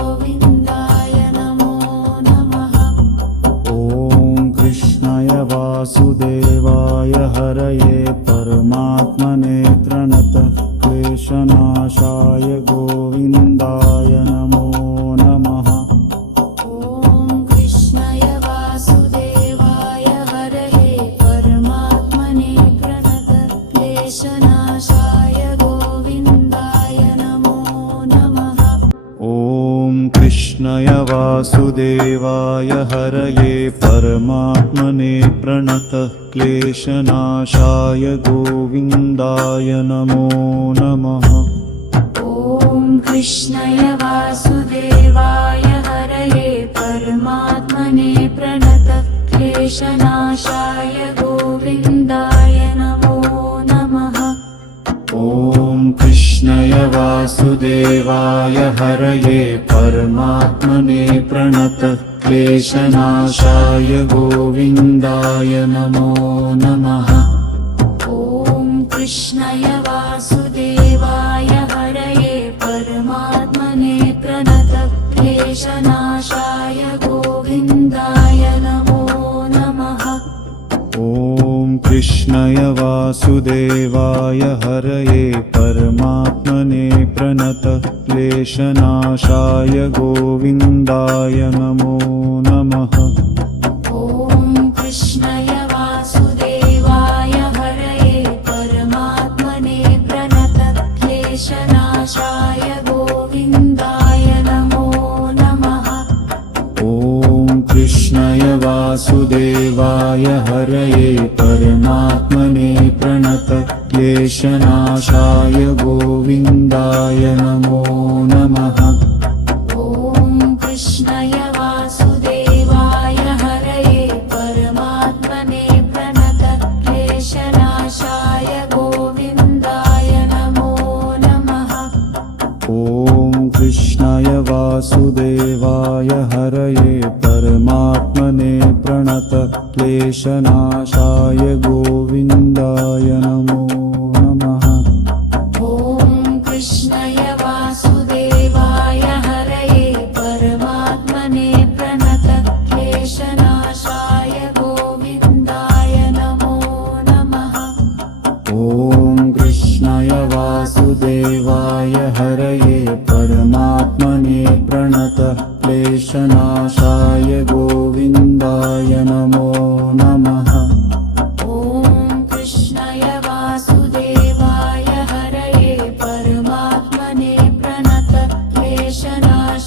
गोविन्दाय नमो नमः। ॐ कृष्णाय वासुदेवाय हरये परमात्मने प्रणतक्लेशनाशाय गोविन्दाय नमो नमः। ॐ कृष्णाय वासुदेवाय हरये परमात्मने प्रणतक्लेशनाशाय गोविन्दाय नमो नमः। ॐ कृष्णाय वासुदेवाय हरये परमात्मने प्रणतक्लेशनाशाय गोविन्दाय नमो नमः। ॐ कृष्णाय वासुदेवाय हरये परमात्मने प्रणतक्लेशनाशाय गोविन्दाय नमो नमः। ॐ कृष्णाय वासुदेवाय हरये परमात्मने प्रणतक्लेशनाशाय गोविन्दाय नमो नमः। ॐ कृष्णाय वासुदेवाय हरये परमात्मने प्रणतक्लेशनाशाय गोविन्दाय नमो नमः। ॐ कृष्णाय वासुदेवाय हरये परमात्मने प्रणतक्लेशनाशाय गोविन्दाय नमो नमः। ॐ कृष्णाय वासुदेवाय हरये परमात्मने प्रणतक्लेशनाशाय गोविन्दाय नमो नमः। ॐ कृष्णाय वासुदेवाय हरये परमात्मने प्रणतक्लेशनाशाय गोविन्दाय नमो नमः। ॐ कृष्णाय वासुदेवाय हरये परमात्मने प्रणतक्लेशनाशाय गोविन्दाय नमो नमः। ॐ कृष्णाय वासुदेवाय हरये परमात्मने प्रणतक्लेशनाशाय गोविन्दाय नमो नमः। ॐ कृष्णाय वासुदेवाय हरये परमात्मने प्रणतक्लेशनाशाय गोविन्दाय नमो नमः। ॐ कृष्णाय वासुदेवाय हरये परमात्मने प्रणतक्लेशनाशाय गोविन्दाय नमो नमः। ॐ कृष्णाय वासुदेवाय हरये परमात्मने प्रणतक्लेशनाशाय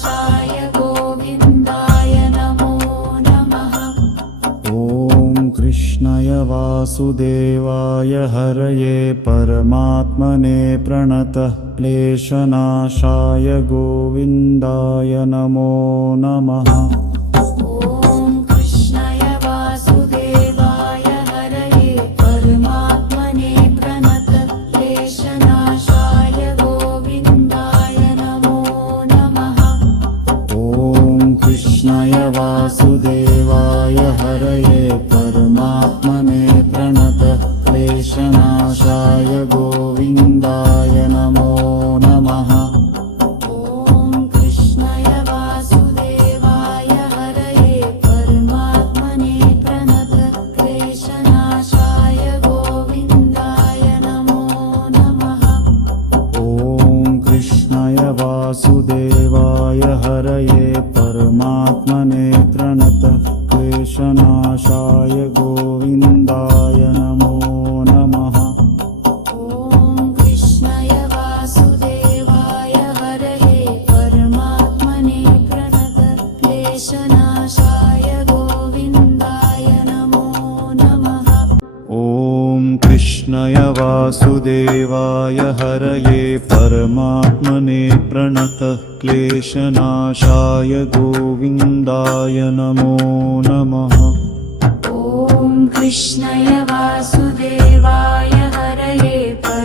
वासुदेवाय हरये परमात्मने प्रणतः क्लेशनाशाय गोविन्दाय नमो नमः। ॐ कृष्णाय वासुदेवाय हरये परमात्मने प्रणतः क्लेशनाशाय गोविन्दाय नमो नमः। ॐ कृष्णाय वासुदेवाय हरये परमात्मने प्रणतः क्लेशनाशाय गोविन्दाय नमो नमः। ॐ कृष्णाय वासुदेवाय हरये परमात्मने प्रणतः क्लेशनाशाय गोविन्दाय नमो नमः। ॐ कृष्णाय वासुदेवाय हरये परमात्मने प्रणतः क्लेशनाशाय गोविन्दाय नमो नमः। ॐ कृष्णाय वासुदेवाय हरये परमात्मने प्रणतः क्लेशनाशाय गोविन्दाय नमो नमः। ॐ कृष्णाय वासुदेवाय हरये परमात्मने प्रणतः क्लेशनाशाय गोविन्दाय नमो नमः। ॐ कृष्णाय वासुदेवाय हरये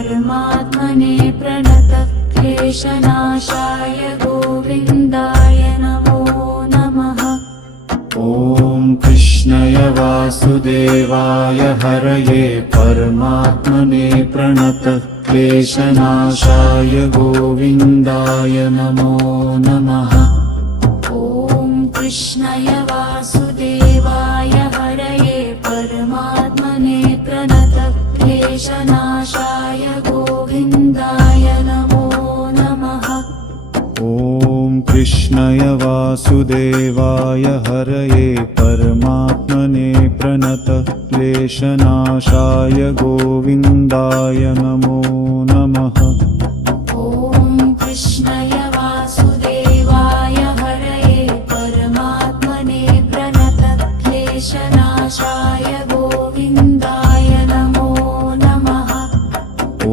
परमात्मने प्रणतः क्लेशनाशाय गोविन्दाय नमो नमः। ॐ कृष्णाय वासुदेवाय हरये परमात्मने प्रणतः क्लेशनाशाय गोविन्दाय नमो नमः। ॐ कृष्णाय वासुदेवाय हरये परमात्मने प्रणतः क्लेशनाशाय गोविन्दाय नमो नमः। ॐ कृष्णाय वासुदेवाय हरये परमात्मने प्रणतः क्लेशनाशाय गोविन्दाय नमो नमः। ॐ कृष्णाय वासुदेवाय हरये परमात्मने प्रणतः क्लेशनाशाय गोविन्दाय नमो नमः। ॐ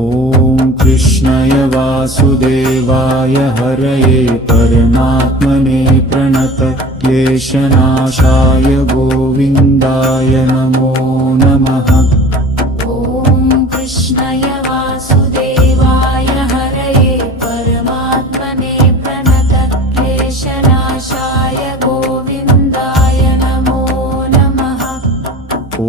कृष्णाय वासुदेवाय हरये परमात्मने प्रणतः क्लेशनाशाय गोविन्दाय नमो नमः। ॐ कृष्णाय वासुदेवाय हरये परमात्मने प्रणतः क्लेशनाशाय गोविन्दाय नमो नमः। ॐ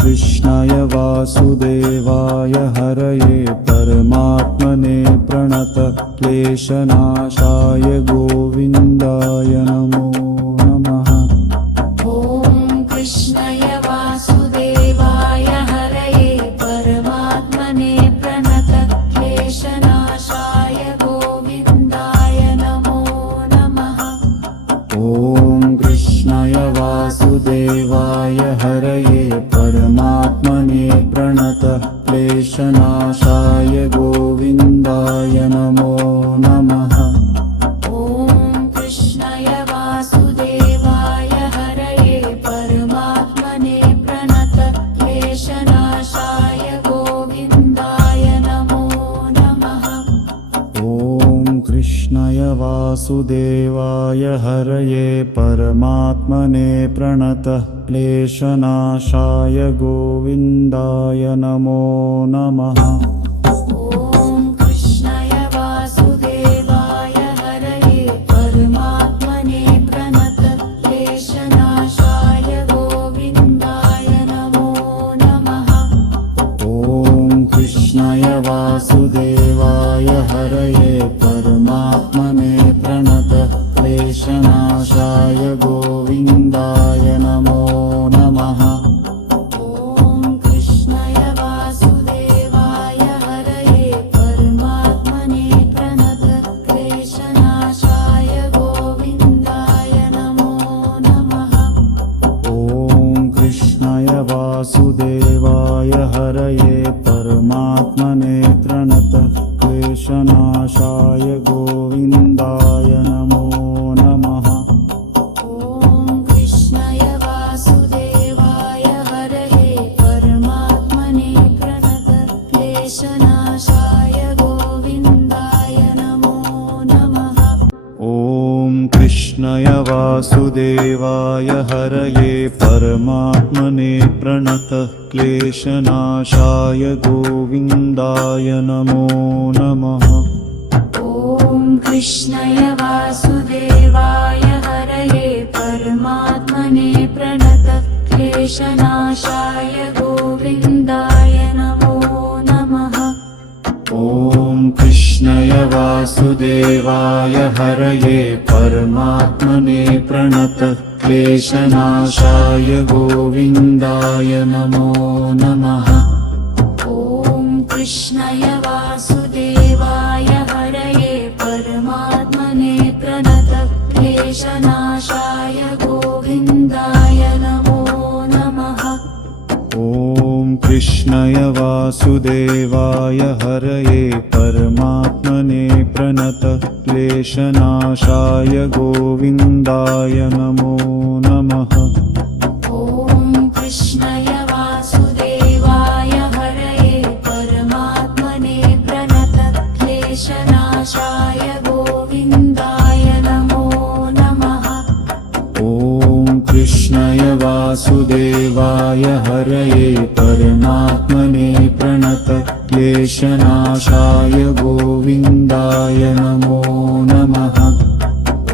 कृष्णाय वासुदेवाय हरये परमात्मने प्रणतः क्लेशनाशाय गोविन्दाय नमो नमः। ॐ कृष्णाय वासुदेवाय हरये परमात्मने प्रणतः क्लेशनाशाय गोविन्दाय नमो नमः। ॐ कृष्णाय वासुदेवाय हरये परमात्मने प्रणतः क्लेशनाशाय गोविन्दाय नमो नमः। ॐ कृष्णाय वासुदेवाय हरये परमात्मने प्रणतः क्लेशनाशाय गोविन्दाय नमो नमः। ॐ कृष्णाय वासुदेवाय हरये परमात्मने प्रणतः क्लेशनाशाय गोविन्दाय नमो नमः। ॐ कृष्णाय वासुदेवाय हरये परमात्मने प्रणतः क्लेशनाशाय गोविन्दाय नमो नमः। ॐ कृष्णाय वासुदेवाय हरये परमात्मने प्रणतः क्लेशनाशाय गोविन्दाय नमो नमः। ॐ कृष्णाय वासुदेवाय हरये परमात्मने प्रणतः क्लेशनाशाय गोविन्दाय नमो नमः। ॐ कृष्णाय वासुदेवाय हरये परमात्मने प्रणतः क्लेशनाशाय गोविन्दाय नमो नमः। ॐ वासुदेवाय हरये परमात्मने प्रणतः क्लेशनाशाय गोविन्दाय नमो नमः। ॐ कृष्णाय वासुदेवाय हरये परमात्मने प्रणतः क्लेशनाशाय गोविन्दाय नमो नमः। ॐ कृष्णाय वासुदेवाय हरये परमात्मने प्रणतः क्लेशनाशाय गोविन्दाय नमो नमः। ॐ कृष्णाय वासुदेवाय हरये परमात्मने प्रणतः क्लेशनाशाय गोविन्दाय नमो नमः। ॐ कृष्णाय वासुदेवाय हरये परमात्मने प्रणतः क्लेशनाशाय गोविन्दाय नमो नमः। ॐ कृष्णाय वासुदेवाय हरये परमात्मने प्रणतः क्लेशनाशाय गोविन्दाय नमो नमः। ॐ कृष्णाय वासुदेवाय हरये परमात्मने प्रणतः क्लेशनाशाय गोविन्दाय नमो नमः।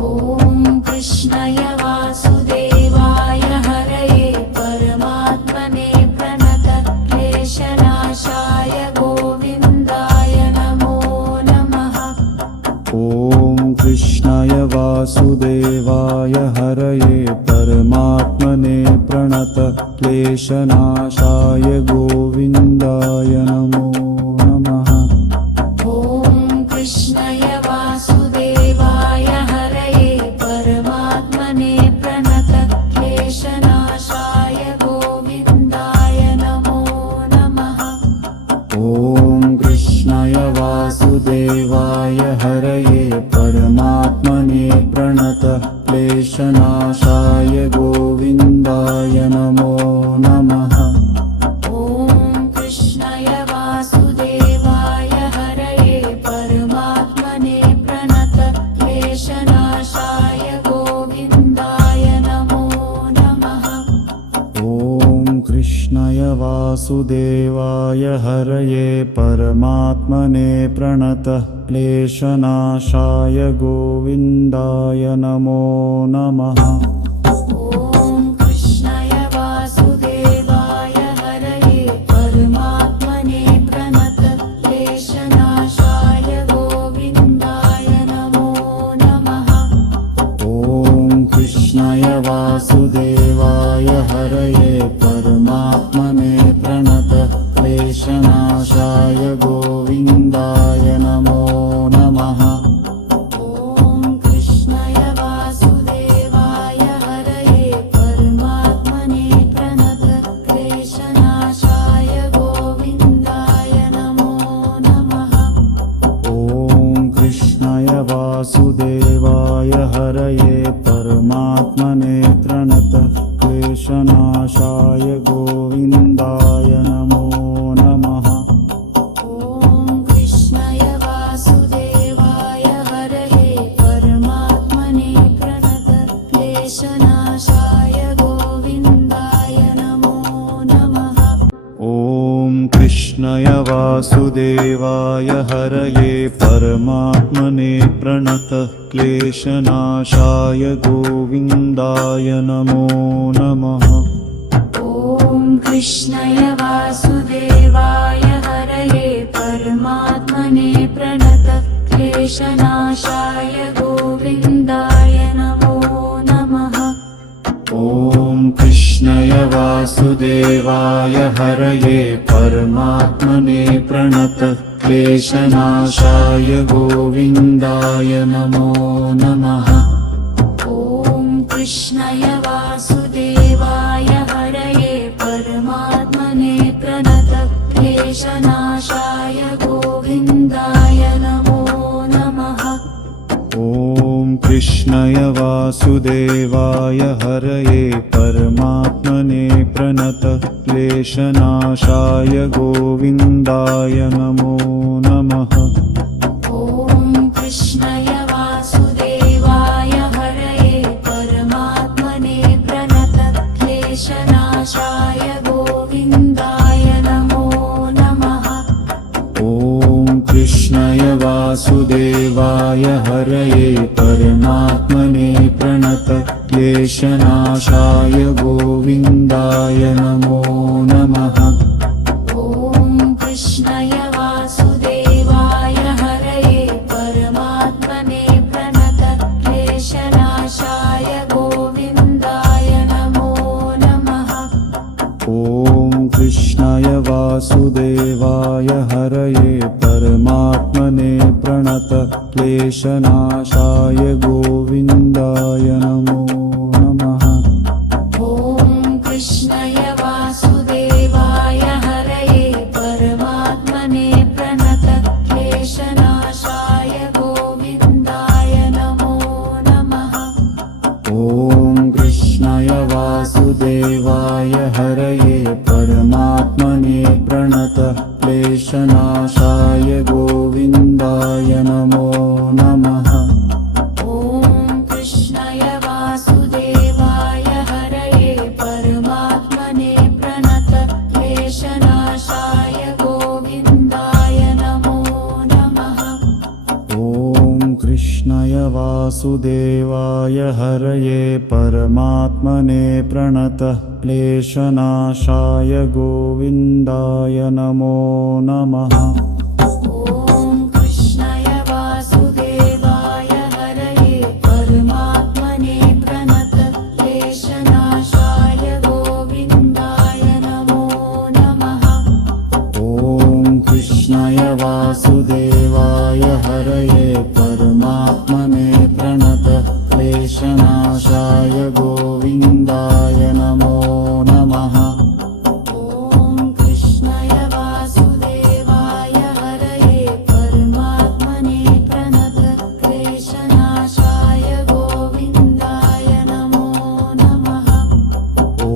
ॐ कृष्णाय वासुदेवाय हरये परमात्मने प्रणतः क्लेशनाशाय गोविन्दाय नमो नमः। ॐ कृष्णाय वासुदेवाय हरये परमात्मने प्रणतः क्लेशनाशाय गोविन्दाय नमो नमः। ॐ कृष्णाय वासुदेवाय हरये परमात्मने प्रणतः क्लेशनाशाय गोविन्दाय नमो नमः। ॐ कृष्णाय वासुदेवाय हरये परमात्मने प्रणतः क्लेशनाशाय गोविन्दाय नमो नमः। ॐ कृष्णाय वासुदेवाय हरये परमात्मने प्रणतः क्लेशनाशाय गोविन्दाय नमो नमः। ॐ कृष्णाय वासुदेवाय हरये परमात्मने प्रणतः क्लेशनाशाय गोविन्दाय नमो नमः। ॐ कृष्णाय वासुदेवाय हरये परमात्मने प्रणतः क्लेशनाशाय गोविन्दाय नमो नमः। ॐ कृष्णाय वासुदेवाय हरये परमात्मने प्रणतः क्लेशनाशाय गोविन्दाय नमो नमः। ॐ कृष्णाय वासुदेवाय हरये परमात्मने प्रणतः क्लेशनाशाय गोविन्दाय नमो नमः। ॐ कृष्णाय वासुदेवाय हरये परमात्मने प्रणतः क्लेशनाशाय गोविन्दाय नमो नमः। ॐ कृष्णाय वासुदेवाय हरये परमात्मने प्रणतः क्लेशनाशाय गोविन्दाय नमो नमः। ॐ कृष्णाय वासुदेवाय हरये परमात्मने प्रणतः क्लेशनाशाय गोविन्दाय नमो नमः। ॐ कृष्णाय वासुदेवाय हरये परमात्मने प्रणतः क्लेशनाशाय गोविन्दाय नमो नमः। ॐ कृष्णाय वासुदेवाय हरये परमात्मने प्रणतः क्लेशनाशाय गोविन्दाय नमो नमः। ॐ कृष्णाय वासुदेवाय हरये परमात्मने प्रणतः क्लेशनाशाय गोविन्दाय नमो नमः। ॐ कृष्णाय वासुदेवाय हरये परमात्मने प्रणतः क्लेशनाशाय गोविन्दाय नमो नमः। ॐ कृष्णाय वासुदेवाय हरये हरये परमात्मने प्रणतक्लेशनाशाय गोविन्दाय नमो नमः। ॐ कृष्णाय वासुदेवाय हरये परमात्मने प्रणतक्लेशनाशाय गोविन्दाय नमो नमः। ॐ कृष्णाय वासुदेवाय हरये परमात्मने प्रणतक्लेशनाशाय गोविन्दाय नमो नमः। ॐ कृष्णाय वासुदेवाय हरये परमात्मने प्रणतक्लेशनाशाय गोविन्दाय नमो नमः। ॐ कृष्णाय वासुदेवाय हरये परमात्मने प्रणतक्लेशनाशाय गोविन्दाय नमो नमः। ॐ कृष्णाय वासुदेवाय हरये परमात्मने प्रणतक्लेशनाशाय गोविन्दाय नमो नमः। ॐ कृष्णाय वासुदेवाय हरये परमात्मने प्रणतक्लेशनाशाय गोविन्दाय नमो नमः। ॐ कृष्णाय वासुदेवाय हरये परमात्मने प्रणतक्लेशनाशाय गोविन्दाय नमो नमः। ॐ कृष्णाय वासुदेवाय हरये परमात्मने प्रणतक्लेशनाशाय गोविन्दाय नमो नमः। ॐ कृष्णाय वासुदेवाय हरये परमात्मने प्रणतक्लेशनाशाय गोविन्दाय नमो नमः। ॐ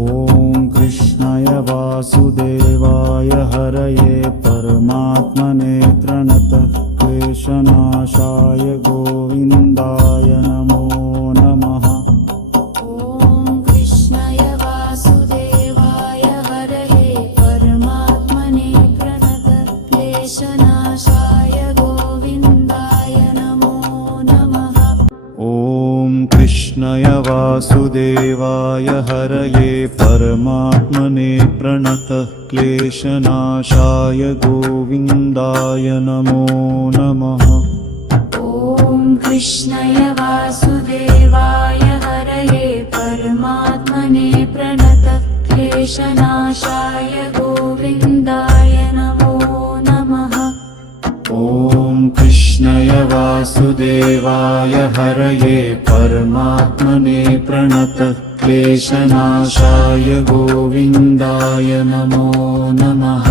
कृष्णाय वासुदेवाय हरये परमात्मने प्रणतक्लेशनाशाय गोविन्दाय नमो नमः। ॐ कृष्णाय वासुदेवाय हरये परमात्मने प्रणतक्लेशनाशाय गोविन्दाय नमो नमः। ॐ कृष्णाय वासुदेवाय हरये परमात्मने प्रणतक्लेशनाशाय गोविन्दाय नमो नमः। ॐ कृष्णाय वासुदेवाय हरये परमात्मने प्रणतक्लेशनाशाय गोविन्दाय नमो नमः। ॐ कृष्णाय वासुदेवाय हरये परमात्मने प्रणतक्लेशनाशाय गोविन्दाय नमो नमः।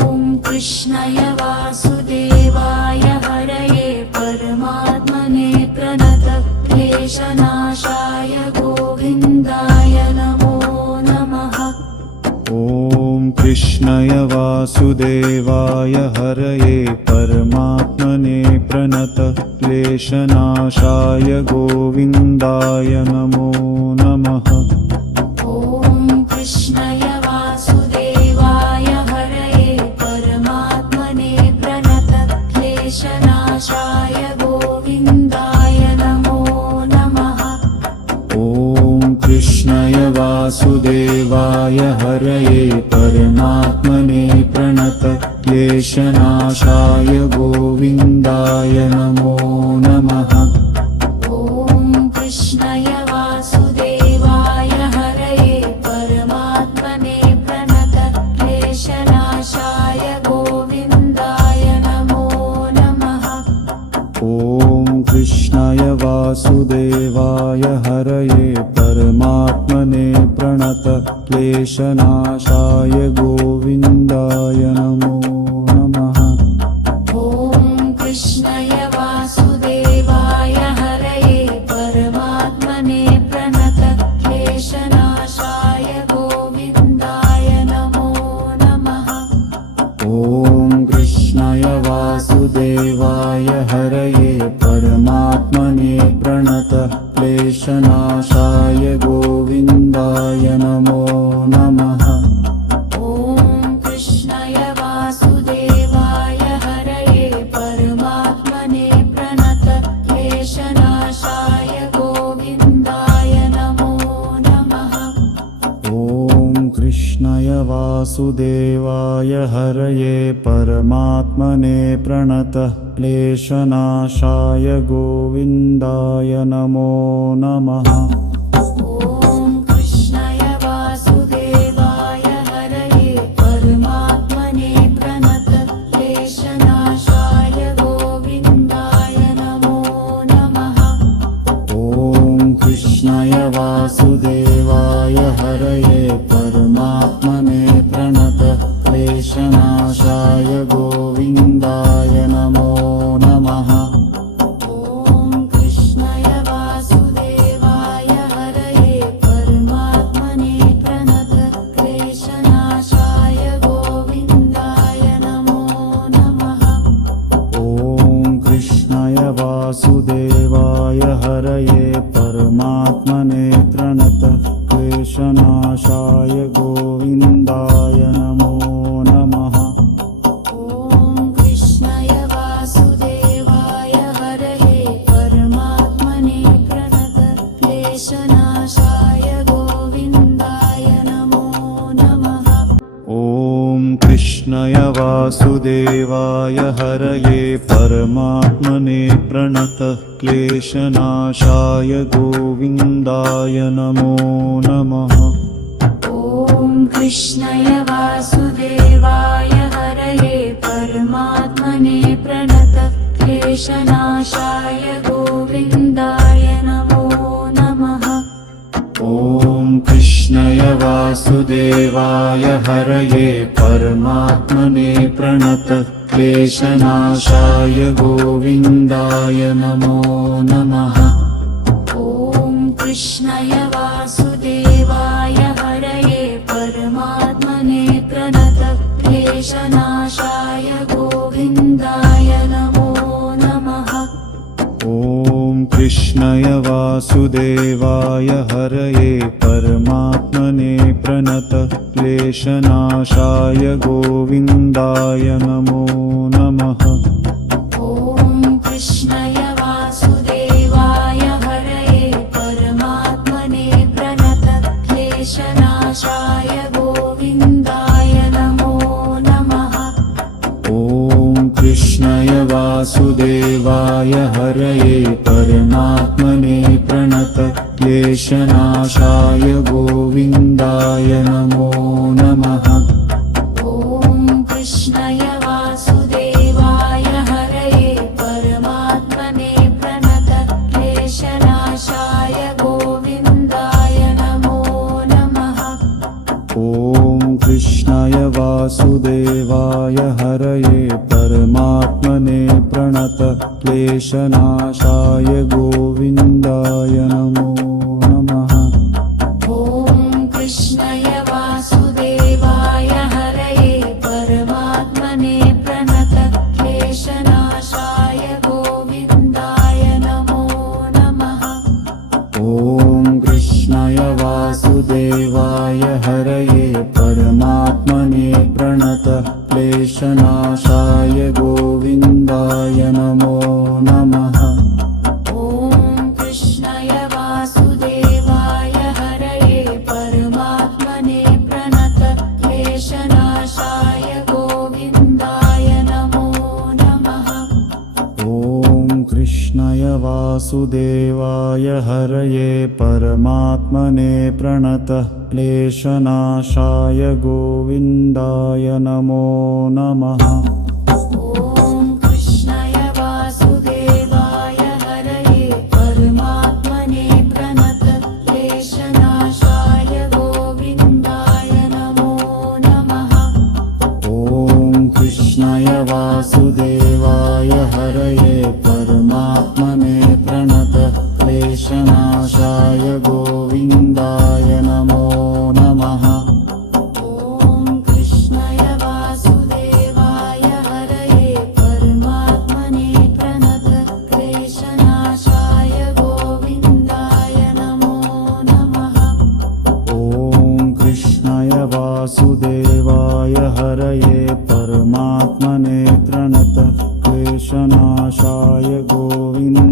ॐ कृष्णाय वासुदेवाय हरये परमात्मने प्रणतक्लेशनाशाय गोविन्दाय नमो नमः। ॐ कृष्णाय वासुदेवाय हरये परमात्मने प्रणतक्लेशनाशाय गोविन्दाय नमो नमः। ॐ कृष्णाय वासुदेवाय हरये परमात्मने प्रणतक्लेशनाशाय गोविन्दाय नमो नमः। ॐ कृष्णाय वासुदेवाय हरये परमात्मने प्रणतक्लेशनाशाय गोविन्दाय नमो नमः। ॐ कृष्णाय वासुदेवाय हरये परमात्मने प्रणतक्लेशनाशाय गोविन्दाय नमो नमः। ॐ कृष्णाय वासुदेवाय हरये परमात्मने प्रणतक्लेशनाशाय गोविन्दाय नमो नमः। ॐ कृष्णाय वासुदेवाय हरये परमात्मने प्रणतक्लेशनाशाय गोविन्दाय नमो नमः। ॐ कृष्णाय वासुदेवाय हरये परमात्मने प्रणतक्लेशनाशाय गोविन्दाय नमो नमः। ॐ कृष्णाय वासुदेवाय हरये परमात्मने प्रणतक्लेशनाशाय वासुदेवाय हरये परमात्मने प्रणतः क्लेशनाशाय गोविन्दाय नमो नमः। ॐ कृष्णाय वासुदेवाय हरये परमात्मने प्रणतः क्लेशनाशाय गोविन्दाय नमो नमः। ॐ कृष्णाय वासुदेवाय हरये परमात्मने प्रणतः क्लेशनाशाय गोविन्दाय नमो नमः। ॐ कृष्णाय वासुदेवाय हरये परमात्मने प्रणतः क्लेशनाशाय गोविन्दाय नमो नमः। ॐ कृष्णाय वासुदेवाय हरये परमात्मने प्रणतः क्लेशनाशाय गोविन्दाय नमो नमः। ॐ कृष्णाय वासुदेवाय हरये परमात्मने प्रणतः क्लेशनाशाय गोविन्दाय नमो नमः। ॐ कृष्णाय वासुदेवाय हरये परमात्मने प्रणतः क्लेशनाशाय गोविन्दाय नमो नमः। ॐ कृष्णाय वासुदेवाय हरये परमात्मने प्रणतः क्लेशनाशाय गोविन्दाय नमो नमः। ॐ कृष्णाय वासुदेवाय हरये परमात्मने प्रणतः क्लेशनाशाय गोविन्दाय नमो नमः। ॐ कृष्णाय वासुदेवाय हरये परमात्मने प्रणतः क्लेशनाशाय गोविन्दाय नमो नमः। ॐ कृष्णाय वासुदेवाय हरये परमात्मने प्रणतः क्लेशनाशाय गोविन्दाय नमो नमः। ॐ कृष्णाय वासुदेवाय हरये परमात्मने प्रणतः क्लेशनाशाय गोविन्दाय नमो नमः। ॐ कृष्णाय वासुदेवाय हरये परमात्मने प्रणतः क्लेशनाशाय गोविन्दाय नमो नमः। ॐ कृष्णाय वासुदेवाय हरये परमात्मने प्रणतः क्लेशनाशाय गोविन्दाय नमो नमः। ॐ कृष्णाय वासुदेवाय हरये परमात्मने प्रणतः क्लेशनाशाय गोविन्दाय नमो नमः। ॐ कृष्णाय वासुदेवाय हरये परमात्मने प्रणतः क्लेशनाशाय गोविन्दाय नमो नमः। ॐ कृष्णाय वासुदेवाय हरये परमात्मने प्रणतः क्लेशनाशाय गोविन्दाय नमो नमः। ॐ कृष्णाय वासुदेवाय हरये परमात्मने प्रणतः क्लेशनाशाय गोविन्दाय नमो नमः। ॐ कृष्णाय वासुदेवाय हरये परमात्मने प्रणतः क्लेशनाशाय गोविन्दाय नमो नमः। ॐ कृष्णाय वासुदेवाय हरये परमात्मने प्रणतः क्लेशनाशाय गोविन्दाय नमो नमः। ॐ कृष्णाय वासुदेवाय हरये परमात्मने प्रणतः क्लेशनाशाय गोविन्दाय नमो नमः। ॐ कृष्णाय वासुदेवाय हरये परमात्मने प्रणतः क्लेशनाशाय गोविन्दाय नमो नमः। ॐ कृष्णाय वासुदेवाय हरये परमात्मने प्रणतः क्लेशनाशाय गोविन्दाय